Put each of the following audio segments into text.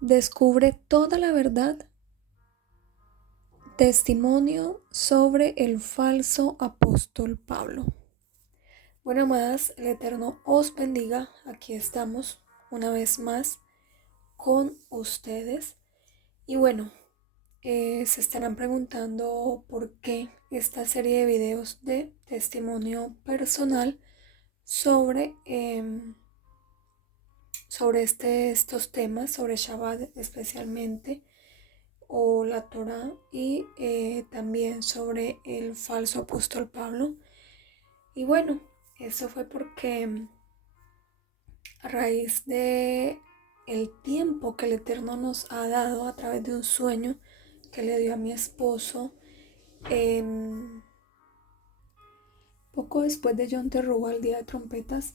Descubre toda la verdad. Testimonio sobre el falso apóstol Pablo. Bueno, amadas, el Eterno os bendiga. Aquí estamos una vez más con ustedes. Y bueno, se estarán preguntando por qué esta serie de videos de testimonio personal sobre, estos temas, sobre Shabbat especialmente, o la Torá, y también sobre el falso apóstol Pablo. Y bueno, eso fue porque a raíz de el tiempo que el Eterno nos ha dado a través de un sueño que le dio a mi esposo, poco después de Yom Teruah, el día de trompetas,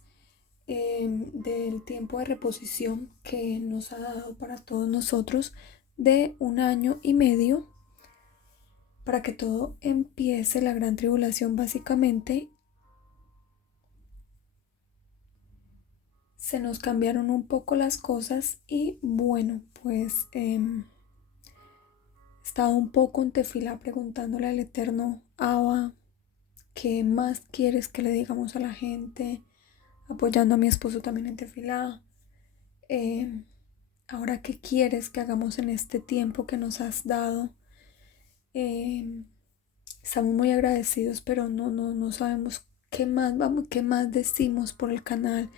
del tiempo de reposición que nos ha dado para todos nosotros de 1 año y medio, para que todo empiece la gran tribulación. Básicamente se nos cambiaron un poco las cosas y bueno, pues estaba un poco en tefilá preguntándole al Eterno: Abba, ¿qué más quieres que le digamos a la gente? Apoyando a mi esposo también en tefilá. Ahora, ¿qué quieres que hagamos en este tiempo que nos has dado? Estamos muy agradecidos, pero no sabemos qué más decimos por el canal,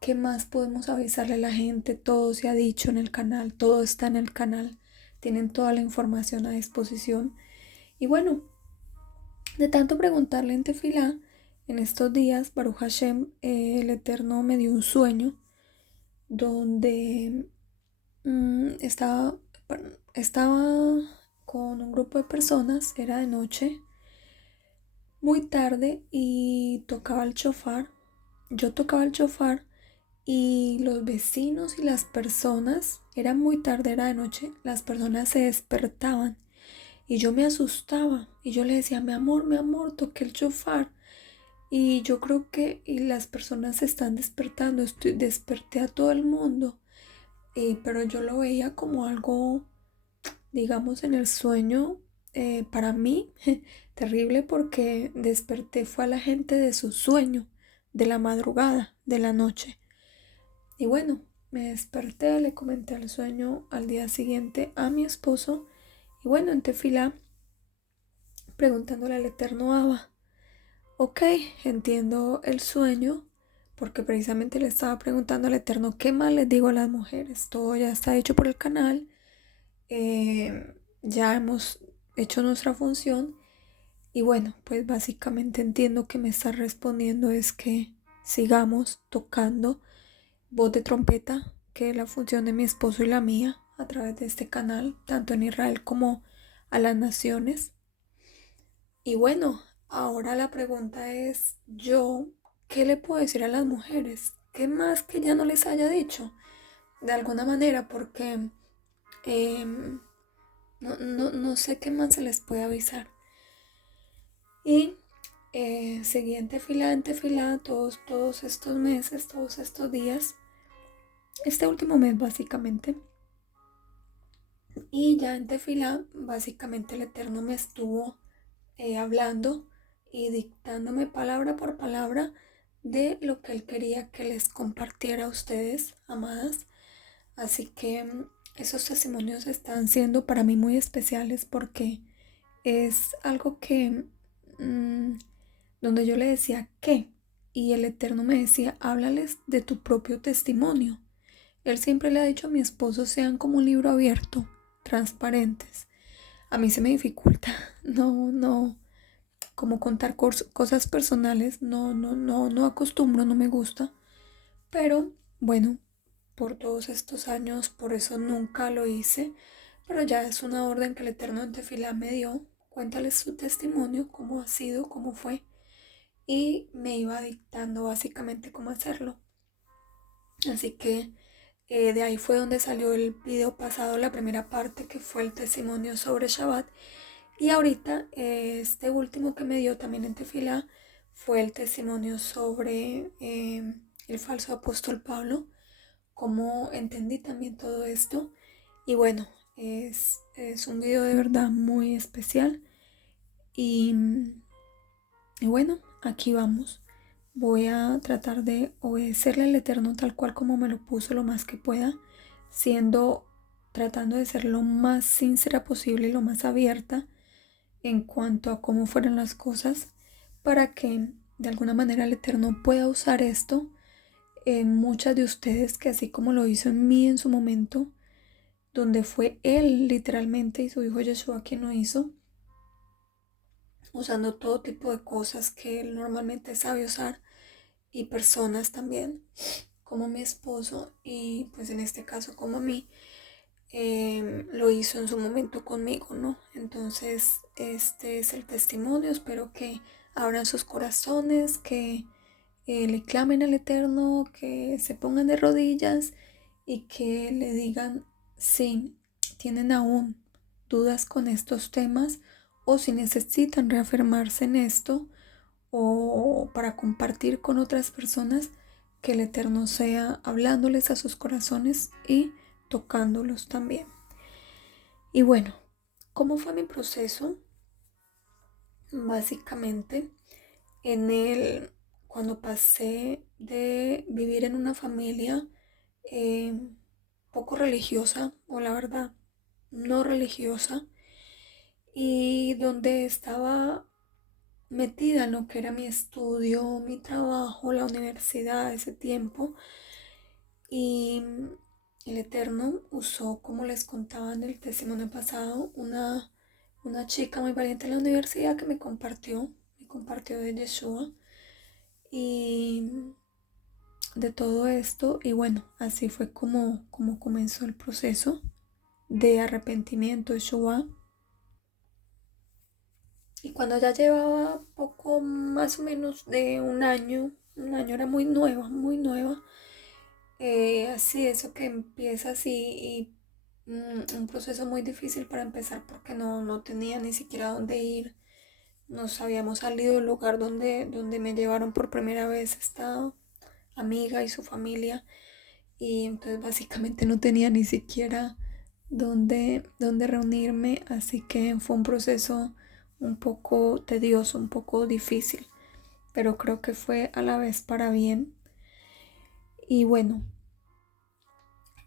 qué más podemos avisarle a la gente. Todo se ha dicho en el canal, todo está en el canal, tienen toda la información a disposición. Y bueno, de tanto preguntarle en tefilá, en estos días, Baruch Hashem, el Eterno me dio un sueño donde estaba con un grupo de personas. Era de noche, muy tarde, y tocaba el shofar. Yo tocaba el shofar y los vecinos y las personas, era muy tarde, era de noche, las personas se despertaban y yo me asustaba y yo le decía: mi amor, toqué el shofar. Y yo creo que las personas se están despertando, desperté a todo el mundo. Pero yo lo veía como algo, digamos, en el sueño, para mí, terrible, porque desperté fue a la gente de su sueño, de la madrugada, de la noche. Y bueno, me desperté, le comenté el sueño al día siguiente a mi esposo. Y bueno, en tefilá, preguntándole al Eterno: Abba, ok, entiendo el sueño, porque precisamente le estaba preguntando al Eterno qué más les digo a las mujeres. Todo ya está hecho por el canal. Ya hemos hecho nuestra función. Y bueno, pues básicamente entiendo que me está respondiendo es que sigamos tocando voz de trompeta, que es la función de mi esposo y la mía a través de este canal, tanto en Israel como a las naciones. Y bueno, ahora la pregunta es: yo, ¿qué le puedo decir a las mujeres? ¿Qué más que ya no les haya dicho? De alguna manera, porque em, no sé qué más se les puede avisar. Y seguí en tefilá todos estos meses, todos estos días, este último mes básicamente. Y ya en tefilá, básicamente el Eterno me estuvo hablando y dictándome palabra por palabra de lo que Él quería que les compartiera a ustedes, amadas. Así que esos testimonios están siendo para mí muy especiales, porque es algo que donde yo le decía qué, y el Eterno me decía: háblales de tu propio testimonio. Él siempre le ha dicho a mi esposo: sean como un libro abierto, transparentes. A mí se me dificulta, no, como contar cosas personales, no acostumbro, no me gusta. Pero bueno, por todos estos años, por eso nunca lo hice. Pero ya es una orden que el Eterno en tefilá me dio: cuéntales su testimonio, cómo ha sido, cómo fue. Y me iba dictando básicamente cómo hacerlo. Así que de ahí fue donde salió el video pasado, la primera parte, que fue el testimonio sobre Shabbat. Y ahorita este último que me dio también en tefilá fue el testimonio sobre el falso apóstol Pablo, cómo entendí también todo esto. Y bueno, es un video de verdad muy especial. Y, y bueno, aquí vamos. Voy a tratar de obedecerle al Eterno tal cual como me lo puso lo más que pueda, siendo, tratando de ser lo más sincera posible y lo más abierta en cuanto a cómo fueron las cosas, para que de alguna manera el Eterno pueda usar esto en muchas de ustedes, que así como lo hizo en mí en su momento, donde fue Él literalmente y su hijo Yeshua quien lo hizo, usando todo tipo de cosas que Él normalmente sabe usar y personas también, como mi esposo y pues en este caso como a mí, lo hizo en su momento conmigo, ¿no? Entonces este es el testimonio, espero que abran sus corazones, que le clamen al Eterno, que se pongan de rodillas y que le digan si tienen aún dudas con estos temas o si necesitan reafirmarse en esto o para compartir con otras personas, que el Eterno sea hablándoles a sus corazones y tocándolos también. Y bueno, ¿cómo fue mi proceso? Básicamente, cuando pasé de vivir en una familia eh, poco religiosa, o la verdad, no religiosa, y donde estaba metida en lo que era mi estudio, mi trabajo, la universidad, ese tiempo. Y el Eterno usó, como les contaba en el testimonio pasado, una chica muy valiente en la universidad que me compartió de Yeshua y de todo esto. Y bueno, así fue como comenzó el proceso de arrepentimiento de Yeshua. Y cuando ya llevaba poco más o menos de un año era muy nueva, así eso que empieza así y un proceso muy difícil para empezar porque no tenía ni siquiera dónde ir. Nos habíamos salido del lugar donde me llevaron por primera vez esta amiga y su familia, y entonces básicamente no tenía ni siquiera dónde reunirme, así que fue un proceso un poco tedioso, un poco difícil, pero creo que fue a la vez para bien. Y bueno,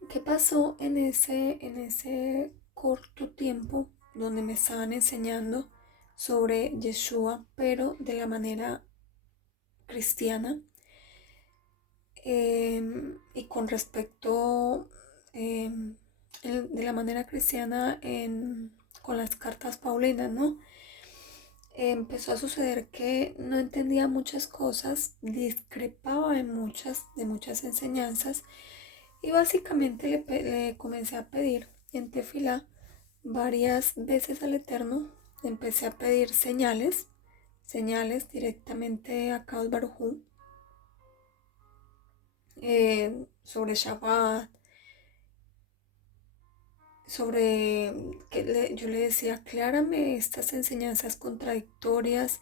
¿qué pasó en ese corto tiempo donde me estaban enseñando sobre Yeshua, pero de la manera cristiana? Y con respecto de la manera cristiana con las cartas paulinas, ¿no? Empezó a suceder que no entendía muchas cosas, discrepaba en de muchas enseñanzas, y básicamente le comencé a pedir en tefilá varias veces al Eterno. Le empecé a pedir señales directamente a Kadosh Baruj Hu, sobre Shabbat, yo le decía, aclárame estas enseñanzas contradictorias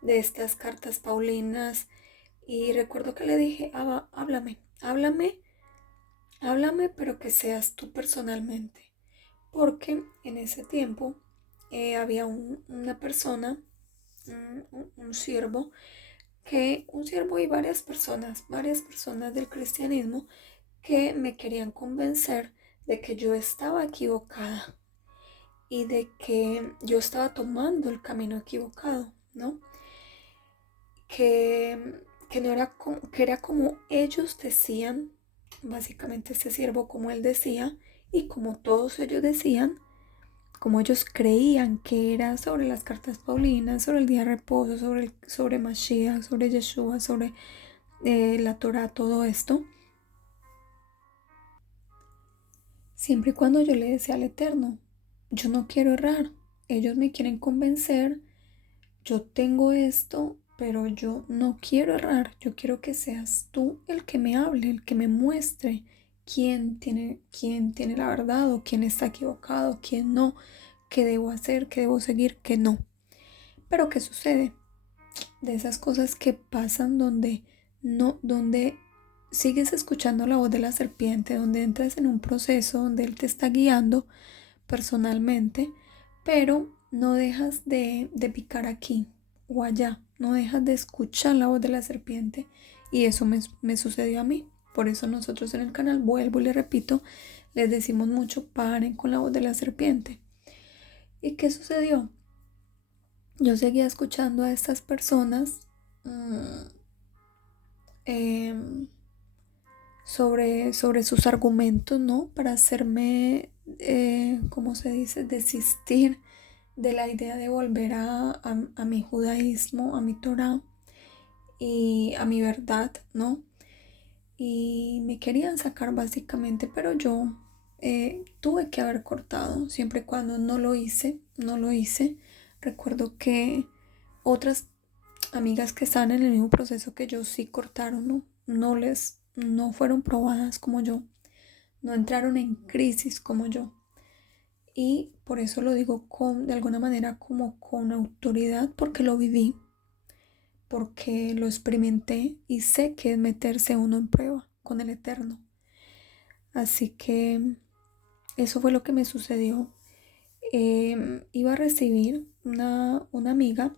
de estas cartas paulinas. Y recuerdo que le dije, Abba, háblame, pero que seas tú personalmente. Porque en ese tiempo había una persona, un siervo, un siervo y varias personas del cristianismo que me querían convencer de que yo estaba equivocada y de que yo estaba tomando el camino equivocado, ¿no? Que no era que era como ellos decían, básicamente este siervo, como él decía y como todos ellos decían, como ellos creían que era sobre las cartas paulinas, sobre el día de reposo, sobre Mashiach, sobre Yeshua, sobre la Torah, todo esto. Siempre y cuando yo le decía al Eterno, yo no quiero errar, ellos me quieren convencer, yo tengo esto, pero yo no quiero errar, yo quiero que seas tú el que me hable, el que me muestre quién tiene la verdad o quién está equivocado, quién no, qué debo hacer, qué debo seguir, qué no. Pero ¿qué sucede? De esas cosas que pasan donde sigues escuchando la voz de la serpiente, donde entras en un proceso donde él te está guiando personalmente, pero no dejas de picar aquí o allá, no dejas de escuchar la voz de la serpiente. Y eso me sucedió a mí. Por eso nosotros en el canal, vuelvo y le repito, les decimos mucho, paren con la voz de la serpiente. ¿Y qué sucedió? Yo seguía escuchando a estas personas em, sobre sus argumentos, ¿no? Para hacerme, ¿cómo se dice? Desistir de la idea de volver a mi judaísmo, a mi Torah y a mi verdad, ¿no? Y me querían sacar básicamente, pero yo tuve que haber cortado, siempre y cuando no lo hice, no lo hice. Recuerdo que otras amigas que están en el mismo proceso que yo sí cortaron, no fueron probadas como yo, no entraron en crisis como yo. Y por eso lo digo de alguna manera como con autoridad, porque lo viví, porque lo experimenté y sé que es meterse uno en prueba con el Eterno. Así que eso fue lo que me sucedió. Iba a recibir una amiga,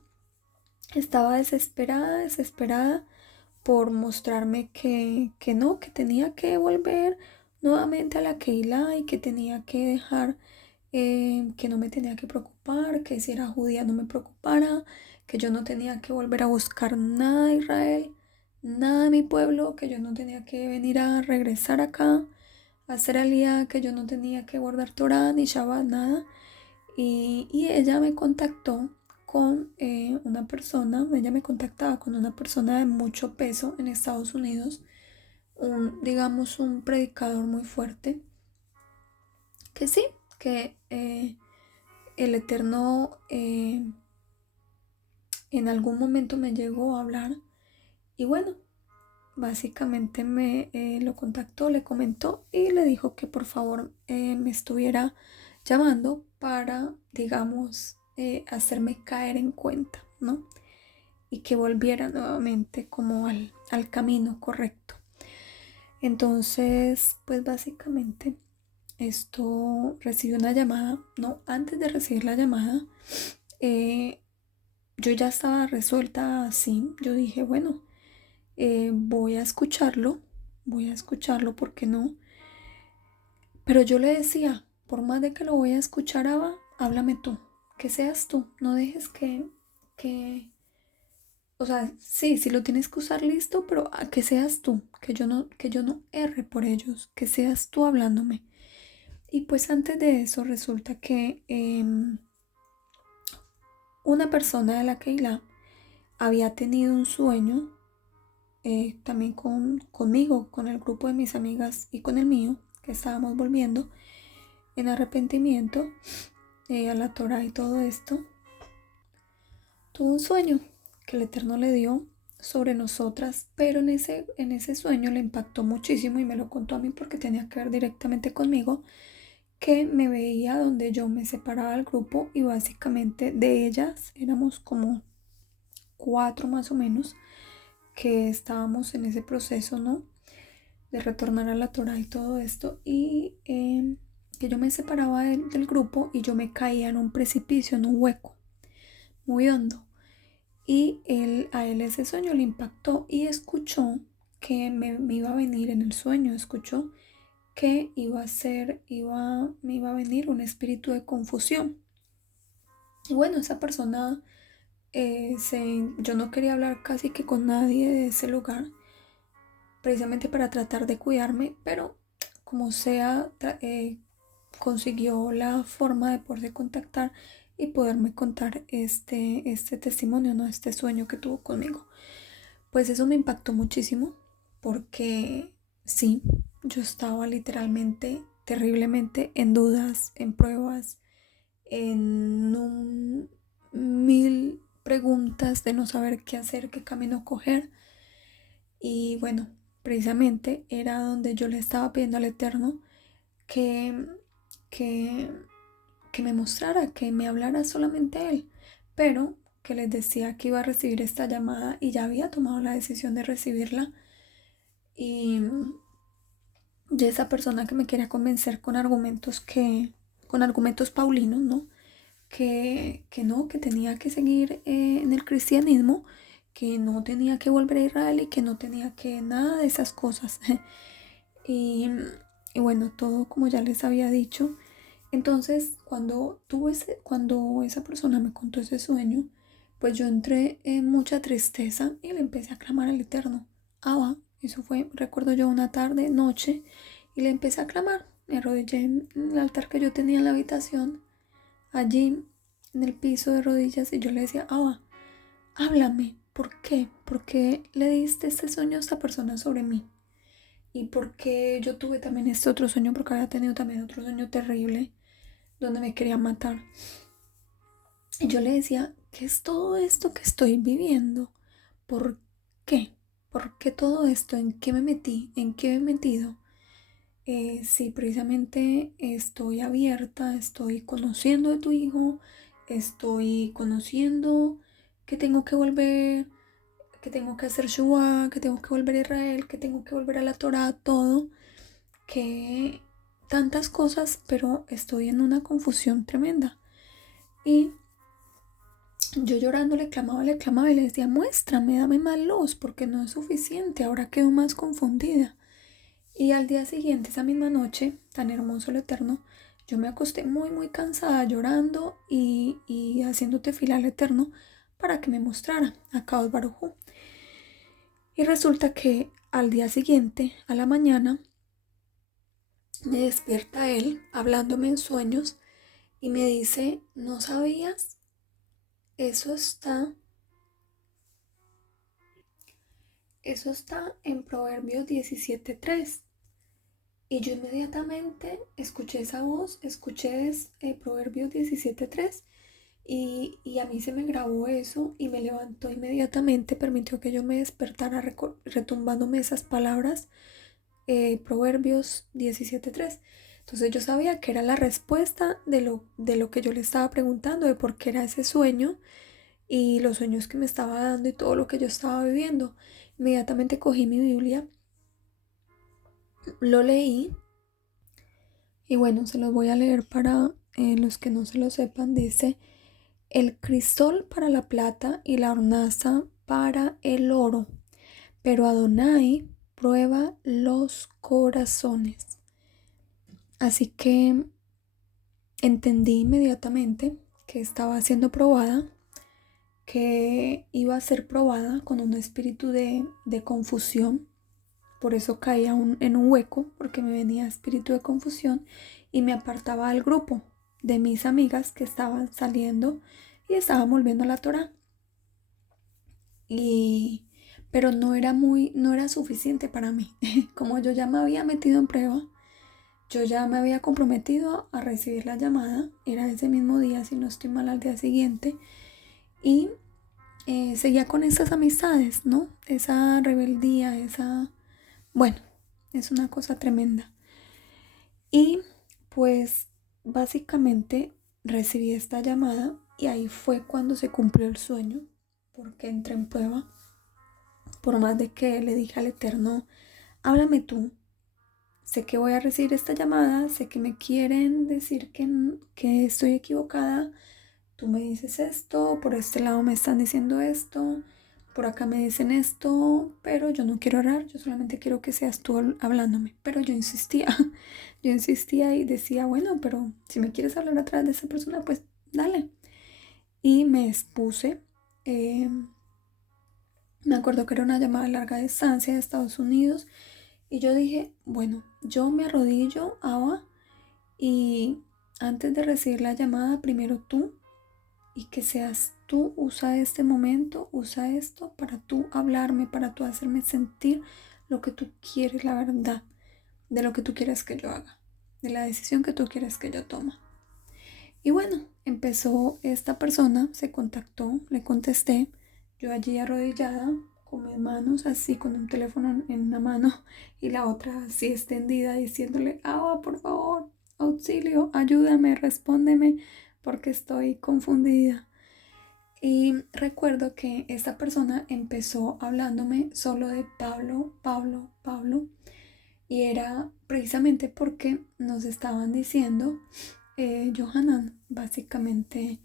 estaba desesperada por mostrarme que no, que tenía que volver nuevamente a la Keilah y que tenía que dejar, que no me tenía que preocupar, que si era judía no me preocupara, que yo no tenía que volver a buscar nada de Israel, nada de mi pueblo, que yo no tenía que venir a regresar acá, a hacer aliyá, que yo no tenía que guardar Torah ni Shabbat, nada. Y ella me contactó con ella me contactaba con una persona de mucho peso en Estados Unidos, digamos un predicador muy fuerte, que sí, que el Eterno en algún momento me llegó a hablar y bueno, básicamente me lo contactó, le comentó y le dijo que por favor me estuviera llamando para, digamos, hacerme caer en cuenta, ¿no? Y que volviera nuevamente como al camino correcto. Entonces, pues básicamente esto recibió una llamada, no, antes de recibir la llamada, eh, yo ya estaba resuelta así, yo dije, bueno, voy a escucharlo, ¿por qué no? Pero yo le decía, por más de que lo voy a escuchar, Abba, háblame tú, que seas tú, no dejes que, o sea, sí, si lo tienes que usar listo, pero que seas tú, que yo no erre por ellos, que seas tú hablándome. Y pues antes de eso resulta que una persona de la Keilah había tenido un sueño, también conmigo, con el grupo de mis amigas y con el mío, que estábamos volviendo en arrepentimiento a la Torah y todo esto. Tuvo un sueño que el Eterno le dio sobre nosotras, pero en ese sueño le impactó muchísimo y me lo contó a mí porque tenía que ver directamente conmigo, que me veía donde yo me separaba del grupo y básicamente de ellas éramos como 4 más o menos que estábamos en ese proceso, ¿no? De retornar a la Torah y todo esto, y que yo me separaba del grupo y yo me caía en un precipicio, en un hueco muy hondo. Y a él ese sueño le impactó y escuchó que me iba a venir en el sueño, escuchó que me iba a venir un espíritu de confusión. Y bueno, esa persona, yo no quería hablar casi que con nadie de ese lugar, precisamente para tratar de cuidarme, pero como sea, consiguió la forma de poderse contactar y poderme contar este testimonio, ¿no? Este sueño que tuvo conmigo. Pues eso me impactó muchísimo porque sí, yo estaba literalmente, terriblemente en dudas, en pruebas, en mil preguntas de no saber qué hacer, qué camino coger. Y bueno, precisamente era donde yo le estaba pidiendo al Eterno que, que, que me mostrara, que me hablara solamente Él, pero que les decía que iba a recibir esta llamada y ya había tomado la decisión de recibirla. y de esa persona que me quería convencer con argumentos paulinos, ¿no? Que no, que tenía que seguir en el cristianismo, que no tenía que volver a Israel y que no tenía que nada de esas cosas. y, y bueno, todo como ya les había dicho. Entonces, cuando esa persona me contó ese sueño, pues yo entré en mucha tristeza y le empecé a clamar al Eterno. Abba, eso fue, recuerdo yo, una tarde, noche, y le empecé a clamar. Me arrodillé en el altar que yo tenía en la habitación, allí en el piso de rodillas, y yo le decía, Abba, háblame, ¿por qué? ¿Por qué le diste este sueño a esta persona sobre mí? ¿Y por qué yo tuve también este otro sueño? Porque había tenido también otro sueño terrible donde me quería matar. Y yo le decía, ¿qué es todo esto que estoy viviendo? ¿Por qué? ¿Por qué todo esto? ¿En qué me metí? ¿En qué me he metido? Sí, precisamente estoy abierta, estoy conociendo de tu hijo, estoy conociendo que tengo que volver, que tengo que hacer Shua, que tengo que volver a Israel, que tengo que volver a la Torah, todo, que tantas cosas, pero estoy en una confusión tremenda. Y yo llorando le clamaba y le decía, muéstrame, dame más luz, porque no es suficiente, ahora quedo más confundida. Y al día siguiente, esa misma noche, tan hermoso el Eterno, yo me acosté muy, muy cansada, llorando y haciéndote fila al Eterno para que me mostrara a Kadosh Baruj Hu. Y resulta que al día siguiente, a la mañana, me despierta él, hablándome en sueños, y me dice, ¿no sabías? Eso está Eso está en Proverbios 17:3. Y yo inmediatamente escuché esa voz, escuché Proverbios 17:3 y a mí se me grabó eso y me levantó inmediatamente, permitió que yo me despertara retumbándome esas palabras, Proverbios 17:3. Entonces yo sabía que era la respuesta de lo que yo le estaba preguntando, de por qué era ese sueño y los sueños que me estaba dando y todo lo que yo estaba viviendo. Inmediatamente cogí mi Biblia, lo leí y bueno, se los voy a leer para los que no se lo sepan. Dice, el crisol para la plata y la hornaza para el oro, pero Adonai prueba los corazones. Así que entendí inmediatamente que estaba siendo probada, que iba a ser probada con un espíritu de confusión. Por eso caía en un hueco, porque me venía espíritu de confusión y me apartaba del grupo de mis amigas que estaban saliendo y estaban volviendo a la Torah. Pero no era suficiente para mí. Como yo ya me había metido en prueba, yo ya me había comprometido a recibir la llamada, era ese mismo día, si no estoy mal, al día siguiente, y seguía con esas amistades, ¿no? Esa rebeldía, bueno, es una cosa tremenda. Y pues básicamente recibí esta llamada y ahí fue cuando se cumplió el sueño, porque entré en prueba. Por más de que le dije al Eterno, háblame tú, sé que voy a recibir esta llamada, sé que me quieren decir que estoy equivocada, tú me dices esto, por este lado me están diciendo esto, por acá me dicen esto, pero yo no quiero orar, yo solamente quiero que seas tú hablándome. Pero yo insistía, yo insistía y decía, bueno, pero si me quieres hablar atrás de esa persona, pues dale. Y me expuse. Me acuerdo que era una llamada a larga distancia de Estados Unidos y yo dije, bueno, yo me arrodillo, Abba, y antes de recibir la llamada, primero tú, y que seas tú, usa este momento, usa esto para tú hablarme, para tú hacerme sentir lo que tú quieres, la verdad, de lo que tú quieres que yo haga, de la decisión que tú quieres que yo tome. Y bueno, empezó esta persona, se contactó, le contesté, yo allí arrodillada, con mis manos así, con un teléfono en una mano y la otra así extendida, diciéndole, por favor, auxilio, ayúdame, respóndeme, porque estoy confundida. Y recuerdo que esta persona empezó hablándome solo de Pablo, Pablo, Pablo. Y era precisamente porque nos estaban diciendo, Johanan básicamente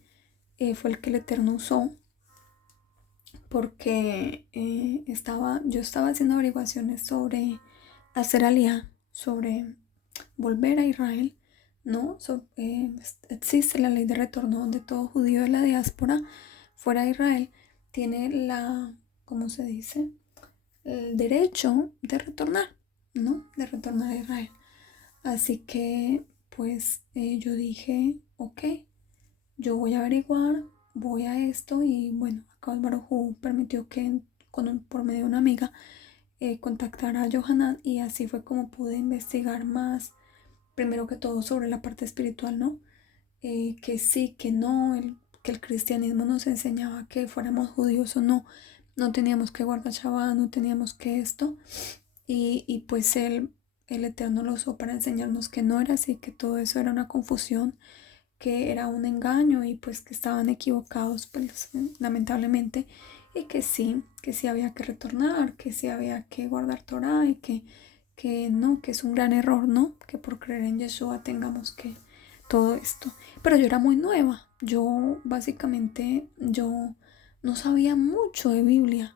fue el que el Eterno usó porque yo estaba haciendo averiguaciones sobre hacer alía, sobre volver a Israel, ¿no? Existe la ley de retorno donde todo judío de la diáspora fuera de Israel tiene ¿cómo se dice? El derecho de retornar, ¿no? De retornar a Israel. Así que, pues, yo dije, ok, yo voy a averiguar, voy a esto y bueno, acá Baruj Hu permitió que por medio de una amiga contactara a Johanan y así fue como pude investigar más, primero que todo sobre la parte espiritual, ¿no? Que sí, que no, que el cristianismo nos enseñaba que fuéramos judíos o no, no teníamos que guardar Shabbat, no teníamos que esto y pues el Eterno lo usó para enseñarnos que no era así, que todo eso era una confusión, que era un engaño y pues que estaban equivocados, pues lamentablemente, y que sí había que retornar, que sí había que guardar Torah y que no, que es un gran error, ¿no? Que por creer en Yeshua tengamos que todo esto. Pero yo era muy nueva, yo básicamente, yo no sabía mucho de Biblia,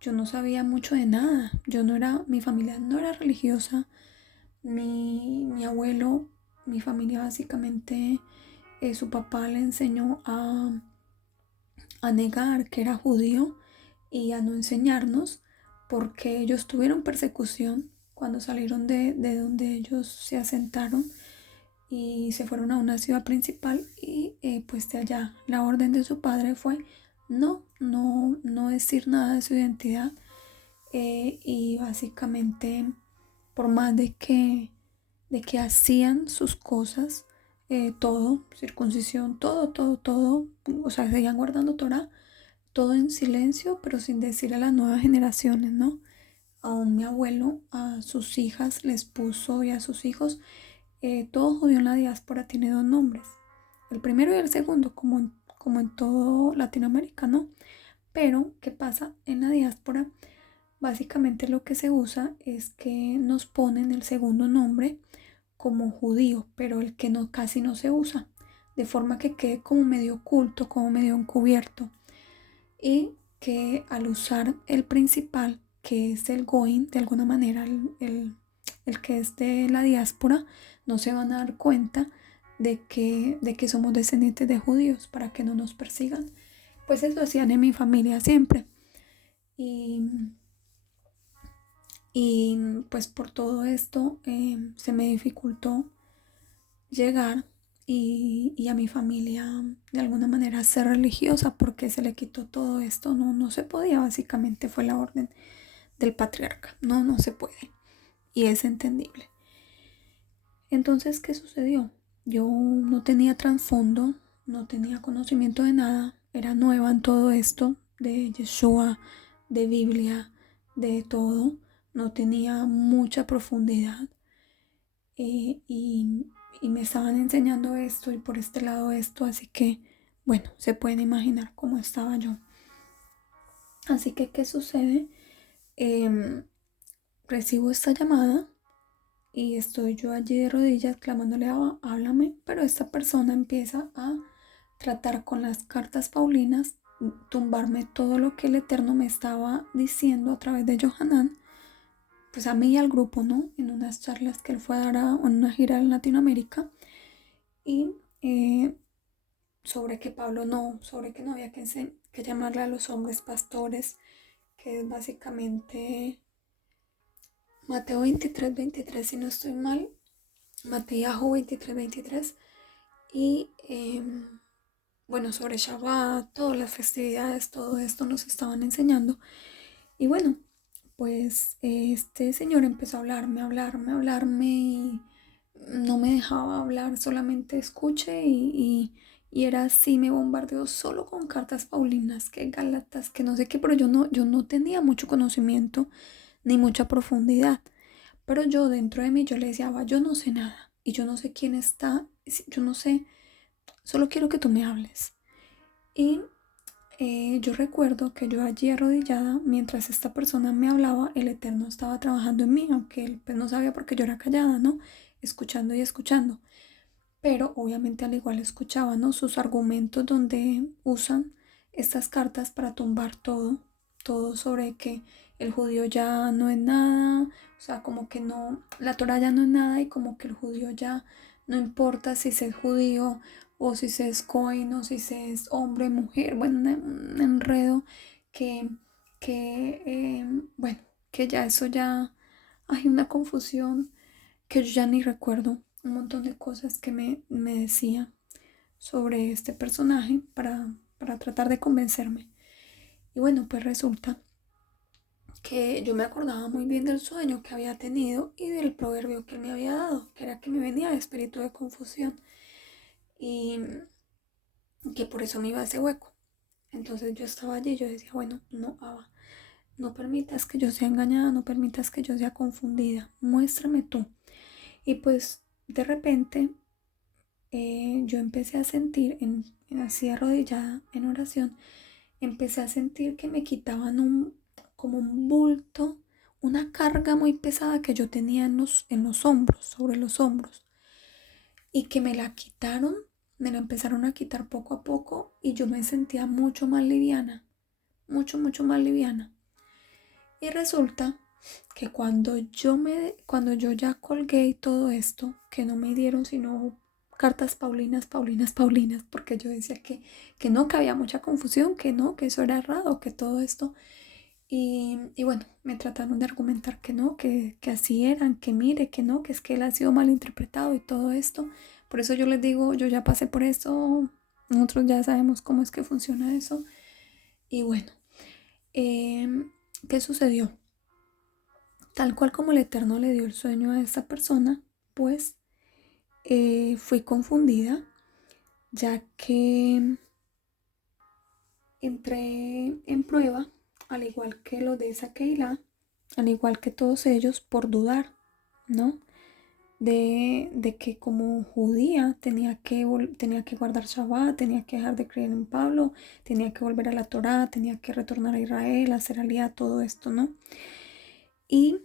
yo no sabía mucho de nada, mi familia no era religiosa, mi abuelo, mi familia básicamente su papá le enseñó a negar que era judío y a no enseñarnos porque ellos tuvieron persecución cuando salieron de donde ellos se asentaron y se fueron a una ciudad principal y pues de allá la orden de su padre fue no decir nada de su identidad y básicamente por más de que hacían sus cosas, todo, circuncisión, todo, o sea, seguían guardando Torah, todo en silencio, pero sin decir a las nuevas generaciones, ¿no? Aún mi abuelo a sus hijas les puso y a sus hijos, todo judío en la diáspora tiene dos nombres, el primero y el segundo, como en todo Latinoamérica, ¿no? Pero, ¿qué pasa? En la diáspora, básicamente lo que se usa es que nos ponen el segundo nombre como judío, pero el que no, casi no se usa, de forma que quede como medio oculto, como medio encubierto, y que al usar el principal, que es el Goin, de alguna manera el que es de la diáspora, no se van a dar cuenta de que somos descendientes de judíos para que no nos persigan. Pues eso hacían en mi familia siempre. Y, y pues por todo esto se me dificultó llegar y a mi familia de alguna manera ser religiosa porque se le quitó todo esto, no se podía, básicamente fue la orden del patriarca, no se puede y es entendible. Entonces, ¿qué sucedió? Yo no tenía trasfondo, no tenía conocimiento de nada, era nueva en todo esto de Yeshua, de Biblia, de todo, no tenía mucha profundidad y me estaban enseñando esto y por este lado esto, así que bueno, se pueden imaginar cómo estaba yo. Así que, ¿qué sucede? Em, Recibo esta llamada y estoy yo allí de rodillas clamándole a háblame, pero esta persona empieza a tratar con las cartas paulinas, tumbarme todo lo que el Eterno me estaba diciendo a través de Johanan, pues a mí y al grupo, ¿no? En unas charlas que él fue a dar en una gira en Latinoamérica y sobre que Pablo no, sobre que no había que llamarle a los hombres pastores, que es básicamente Mateo 23:23 si no estoy mal, Mateo 23:23 y bueno, sobre Shabbat, todas las festividades, todo esto nos estaban enseñando y bueno, pues este señor empezó a hablarme y no me dejaba hablar, solamente escuche y era así, me bombardeó solo con cartas paulinas, que Gálatas, que no sé qué, pero yo no tenía mucho conocimiento ni mucha profundidad, pero yo dentro de mí yo le decía, yo no sé nada y yo no sé quién está, yo no sé, solo quiero que tú me hables. Y yo recuerdo que yo allí arrodillada, mientras esta persona me hablaba, el Eterno estaba trabajando en mí, aunque él pues no sabía por qué yo era callada, ¿no? Escuchando y escuchando. Pero obviamente al igual escuchaba, ¿no? Sus argumentos donde usan estas cartas para tumbar todo, todo sobre que el judío ya no es nada, o sea, como que no, la Torah ya no es nada y como que el judío ya no importa si se es judío o si se es cohen o si se es hombre, mujer, bueno, un enredo que, bueno, que ya eso ya hay una confusión que yo ya ni recuerdo un montón de cosas que me decía sobre este personaje para tratar de convencerme. Y bueno, pues resulta que yo me acordaba muy bien del sueño que había tenido y del proverbio que él me había dado, que era que me venía de espíritu de confusión y que por eso me iba a ese hueco. Entonces yo estaba allí y yo decía, bueno, no, Abba, no permitas que yo sea engañada, no permitas que yo sea confundida, muéstrame tú. Y pues de repente yo empecé a sentir, así arrodillada en oración, empecé a sentir que me quitaban como un bulto, una carga muy pesada que yo tenía en los hombros, sobre los hombros, y que me la quitaron, me la empezaron a quitar poco a poco y yo me sentía mucho más liviana, mucho, mucho más liviana. Y resulta que cuando yo ya colgué y todo esto, que no me dieron sino cartas Paulinas, Paulinas, Paulinas, porque yo decía que no, que había mucha confusión, que no, que eso era errado, que todo esto. Y bueno, me trataron de argumentar que no, que así eran, que mire, que no, que es que él ha sido mal interpretado y todo esto. Por eso yo les digo, yo ya pasé por eso, nosotros ya sabemos cómo es que funciona eso. Y bueno, ¿qué sucedió? Tal cual como el Eterno le dio el sueño a esta persona, pues fui confundida, ya que entré en prueba, al igual que los de esa Keilah, al igual que todos ellos, por dudar, ¿no? De que como judía tenía que guardar Shabbat, tenía que dejar de creer en Pablo, tenía que volver a la Torá, tenía que retornar a Israel, hacer alía, todo esto, ¿no? Y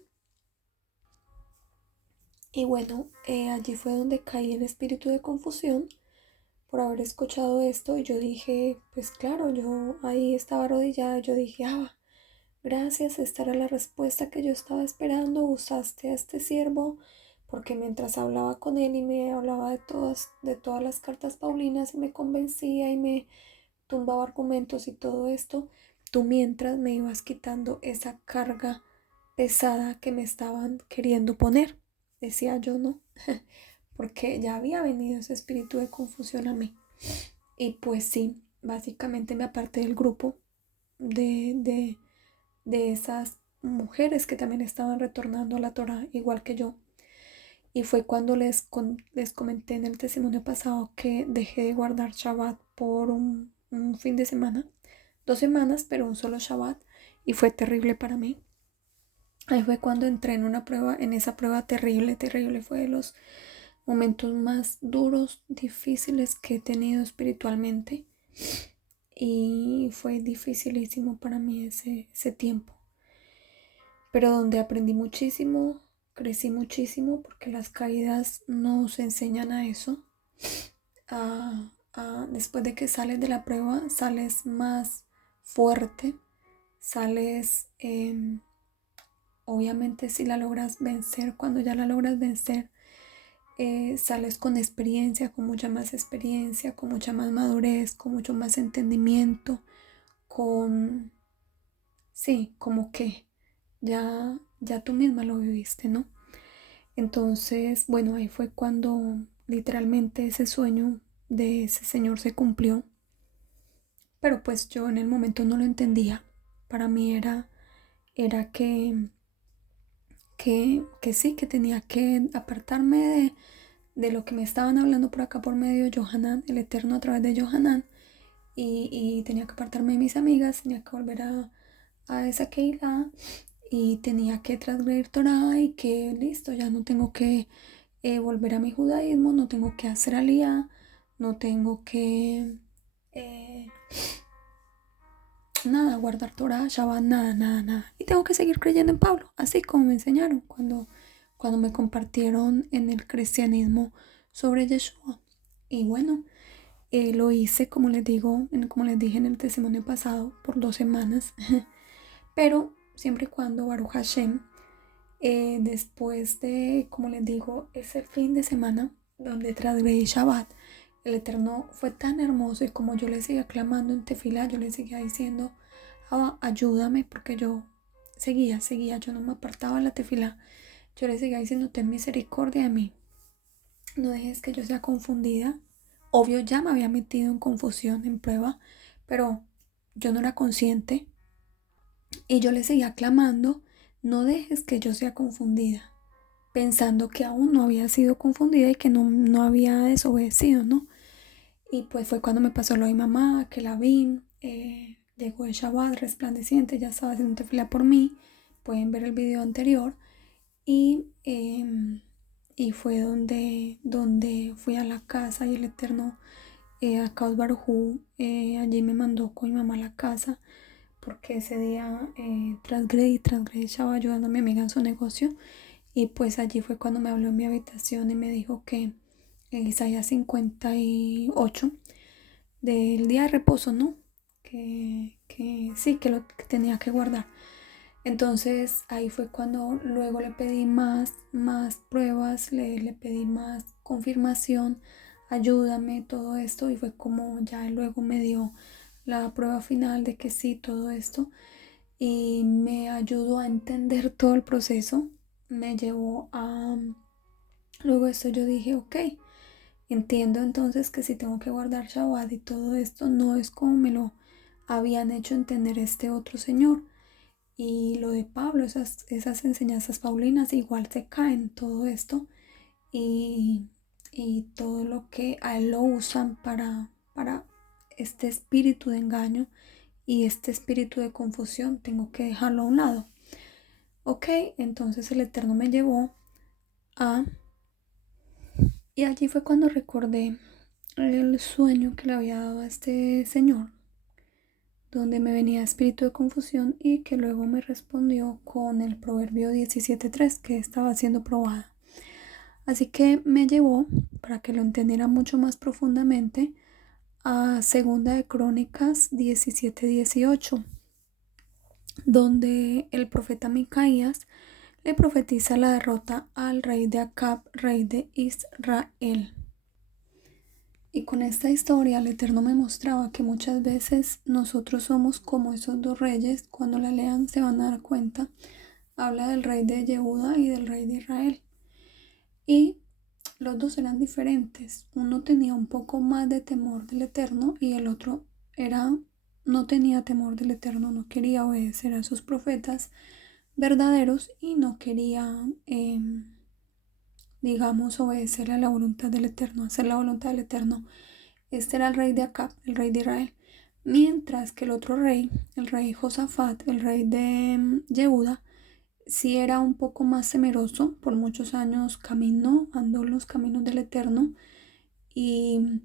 Y bueno, allí fue donde caí en espíritu de confusión por haber escuchado esto y yo dije, pues claro, yo ahí estaba arrodillada, yo dije, gracias, esta era la respuesta que yo estaba esperando, usaste a este siervo, porque mientras hablaba con él y me hablaba de todas las cartas paulinas y me convencía y me tumbaba argumentos y todo esto, tú mientras me ibas quitando esa carga pesada que me estaban queriendo poner, decía yo, ¿no? Porque ya había venido ese espíritu de confusión a mí. Y pues sí, básicamente me aparté del grupo de, de, de esas mujeres que también estaban retornando a la Torah, igual que yo. Y fue cuando les comenté en el testimonio pasado que dejé de guardar Shabbat por un fin de semana, 2 semanas, pero un solo Shabbat. Y fue terrible para mí. Ahí fue cuando entré en una prueba, en esa prueba terrible, terrible. Fue de los momentos más duros, difíciles que he tenido espiritualmente. Y fue dificilísimo para mí ese tiempo. Pero donde aprendí muchísimo, crecí muchísimo, porque las caídas nos enseñan a eso. Después de que sales de la prueba, sales más fuerte, sales, obviamente si la logras vencer, cuando ya la logras vencer, sales con experiencia, con mucha más experiencia, con mucha más madurez, con mucho más entendimiento, con, sí, como que ya tú misma lo viviste, ¿no? Entonces, bueno, ahí fue cuando literalmente ese sueño de ese señor se cumplió, pero pues yo en el momento no lo entendía. Para mí era que sí, que tenía que apartarme de lo que me estaban hablando por acá por medio de Johanan, el Eterno a través de Johanan, y tenía que apartarme de mis amigas, tenía que volver a esa Keilah y tenía que transgredir Torah y que listo, ya no tengo que volver a mi judaísmo, no tengo que hacer aliyah, no tengo que, eh, nada, guardar Torah, Shabbat, nada, nada, nada. Y tengo que seguir creyendo en Pablo, así como me enseñaron cuando me compartieron en el cristianismo sobre Yeshua. Y bueno, lo hice, como les dije en el testimonio pasado, por 2 semanas. Pero siempre y cuando Baruch Hashem, después de, como les digo, ese fin de semana donde transgredí Shabbat, el Eterno fue tan hermoso, y como yo le seguía clamando en tefilá, yo le seguía diciendo, Abba, ayúdame, porque yo seguía, yo no me apartaba de la tefilá, yo le seguía diciendo, ten misericordia de mí, no dejes que yo sea confundida. Obvio, ya me había metido en confusión, en prueba, pero yo no era consciente, y yo le seguía clamando, no dejes que yo sea confundida, pensando que aún no había sido confundida y que no había desobedecido, ¿no? Y pues fue cuando me pasó lo de mi mamá, que la vi, llegó el Shabbat resplandeciente, ya estaba haciendo tefilá por mí, pueden ver el video anterior, y, fue donde fui a la casa, y el Eterno, a Kadosh Baruj Hu, allí me mandó con mi mamá a la casa, porque ese día transgredí Shabbat ayudando a mi amiga en su negocio, y pues allí fue cuando me habló en mi habitación y me dijo que Isaías 58 del día de reposo, ¿no? Que sí, que lo que tenía que guardar. Entonces ahí fue cuando luego le pedí más pruebas, le pedí más confirmación, ayúdame, todo esto, y fue como ya luego me dio la prueba final de que sí, todo esto, y me ayudó a entender todo el proceso, me llevó a... Luego de esto yo dije, ok, entiendo entonces que si tengo que guardar Shabbat y todo esto, no es como me lo habían hecho entender este otro señor. Y lo de Pablo, esas enseñanzas paulinas igual se caen todo esto, y, todo lo que a él lo usan para este espíritu de engaño y este espíritu de confusión, tengo que dejarlo a un lado. Ok, entonces el Eterno me llevó a... Y allí fue cuando recordé el sueño que le había dado a este señor, donde me venía espíritu de confusión, y que luego me respondió con el Proverbio 17:3, que estaba siendo probada. Así que me llevó, para que lo entendiera mucho más profundamente, a Segunda de Crónicas 17:18, donde el profeta Micaías le profetiza la derrota al rey de Acab, rey de Israel. Y con esta historia el Eterno me mostraba que muchas veces nosotros somos como esos 2 reyes. Cuando la lean se van a dar cuenta. Habla del rey de Yehuda y del rey de Israel. Y los 2 eran diferentes. Uno tenía un poco más de temor del Eterno, y el otro no tenía temor del Eterno, no quería obedecer a sus profetas verdaderos, y no quería, digamos, obedecer a la voluntad del Eterno, hacer la voluntad del Eterno. Este era el rey de Acab, el rey de Israel. Mientras que el otro rey, el rey Josafat, el rey de Yehuda, sí era un poco más temeroso. Por muchos años andó los caminos del Eterno, y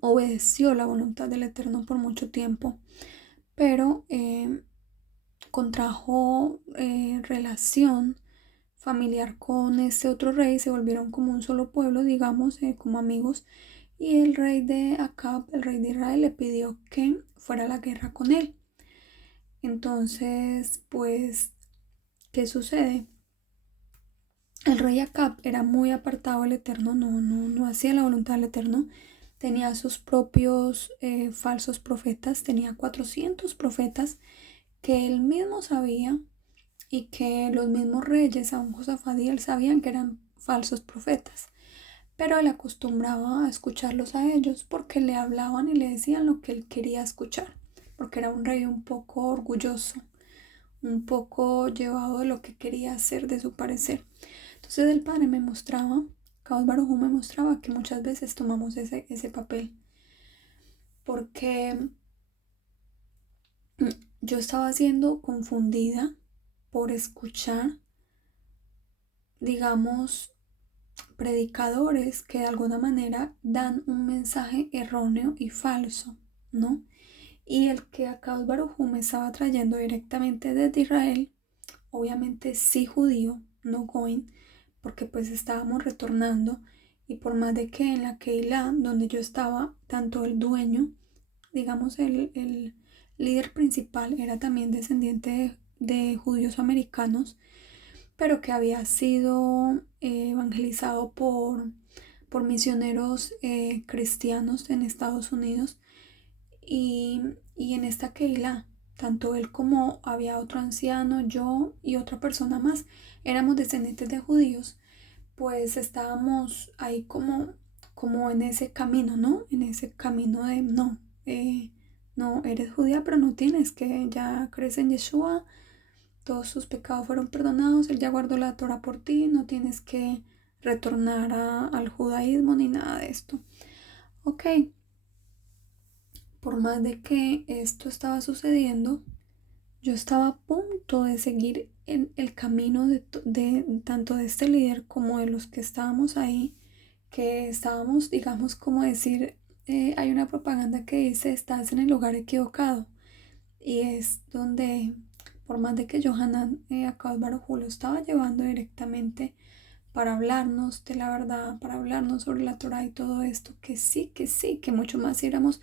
obedeció la voluntad del Eterno por mucho tiempo. Pero contrajo relación familiar con este otro rey, se volvieron como un solo pueblo, digamos, como amigos. Y el rey de Acab, el rey de Israel, le pidió que fuera a la guerra con él. Entonces, pues, ¿qué sucede? El rey Acab era muy apartado del Eterno, no hacía la voluntad del Eterno. Tenía sus propios falsos profetas, tenía 400 profetas que él mismo sabía, y que los mismos reyes, aun Josafat y él, sabían que eran falsos profetas. Pero él acostumbraba a escucharlos a ellos, porque le hablaban y le decían lo que él quería escuchar, porque era un rey un poco orgulloso, un poco llevado de lo que quería hacer, de su parecer. Entonces el Padre me mostraba, Kadosh Baruj Hu me mostraba que muchas veces tomamos ese papel, porque yo estaba siendo confundida por escuchar, digamos, predicadores que de alguna manera dan un mensaje erróneo y falso, ¿no? Y el que Akados Baruj Hu me estaba trayendo directamente desde Israel, obviamente sí judío, no goin, porque pues estábamos retornando y por más de que en la Keilah donde yo estaba, tanto el dueño, digamos el líder principal era también descendiente de judíos americanos, pero que había sido evangelizado por misioneros cristianos en Estados Unidos y, y en esta Keilah, tanto él como había otro anciano, yo y otra persona más, éramos descendientes de judíos, pues estábamos ahí como en ese camino, ¿no? En ese camino de no, eres judía, pero no tienes que, ya crees en Yeshua, todos sus pecados fueron perdonados, él ya guardó la Torah por ti, no tienes que retornar al judaísmo ni nada de esto. Ok, por más de que esto estaba sucediendo, yo estaba a punto de seguir en el camino de tanto de este líder como de los que estábamos ahí, que estábamos, digamos, como decir, hay una propaganda que dice, estás en el lugar equivocado. Y es donde, por más de que Johanan Akados Baruj Hu lo estaba llevando directamente para hablarnos de la verdad, para hablarnos sobre la Torah y todo esto, que sí, que mucho más si éramos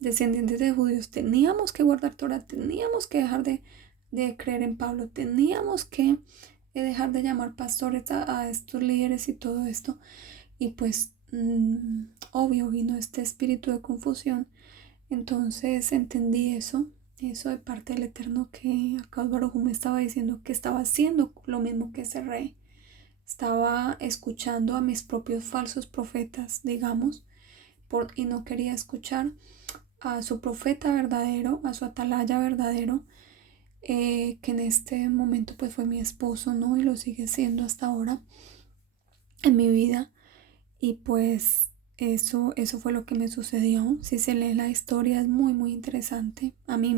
descendientes de judíos, teníamos que guardar Torah, teníamos que dejar de creer en Pablo, teníamos que dejar de llamar pastores a estos líderes y todo esto. Y pues obvio vino este espíritu de confusión. Entonces entendí eso de parte del Eterno, que Akados Baruj Hu me estaba diciendo que estaba haciendo lo mismo que ese rey. Estaba escuchando a mis propios falsos profetas, digamos, y no quería escuchar a su profeta verdadero, a su atalaya verdadero, que en este momento pues fue mi esposo, ¿no? Y lo sigue siendo hasta ahora en mi vida. Y pues eso fue lo que me sucedió. Si se lee la historia es muy, muy interesante. A mí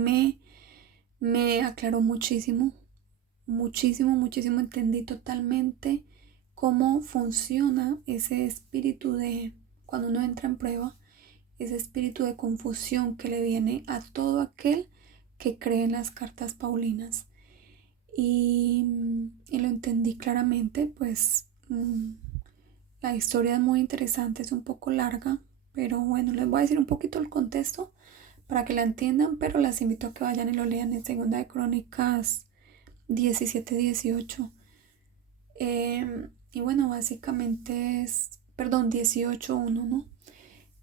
me aclaró muchísimo, muchísimo, muchísimo. Entendí totalmente cómo funciona ese espíritu de, cuando uno entra en prueba, ese espíritu de confusión que le viene a todo aquel que cree en las cartas paulinas. Y lo entendí claramente, pues la historia es muy interesante, es un poco larga, pero bueno, les voy a decir un poquito el contexto para que la entiendan, pero las invito a que vayan y lo lean en Segunda de Crónicas 17-18. Y bueno, básicamente es, perdón, 18:1, ¿no?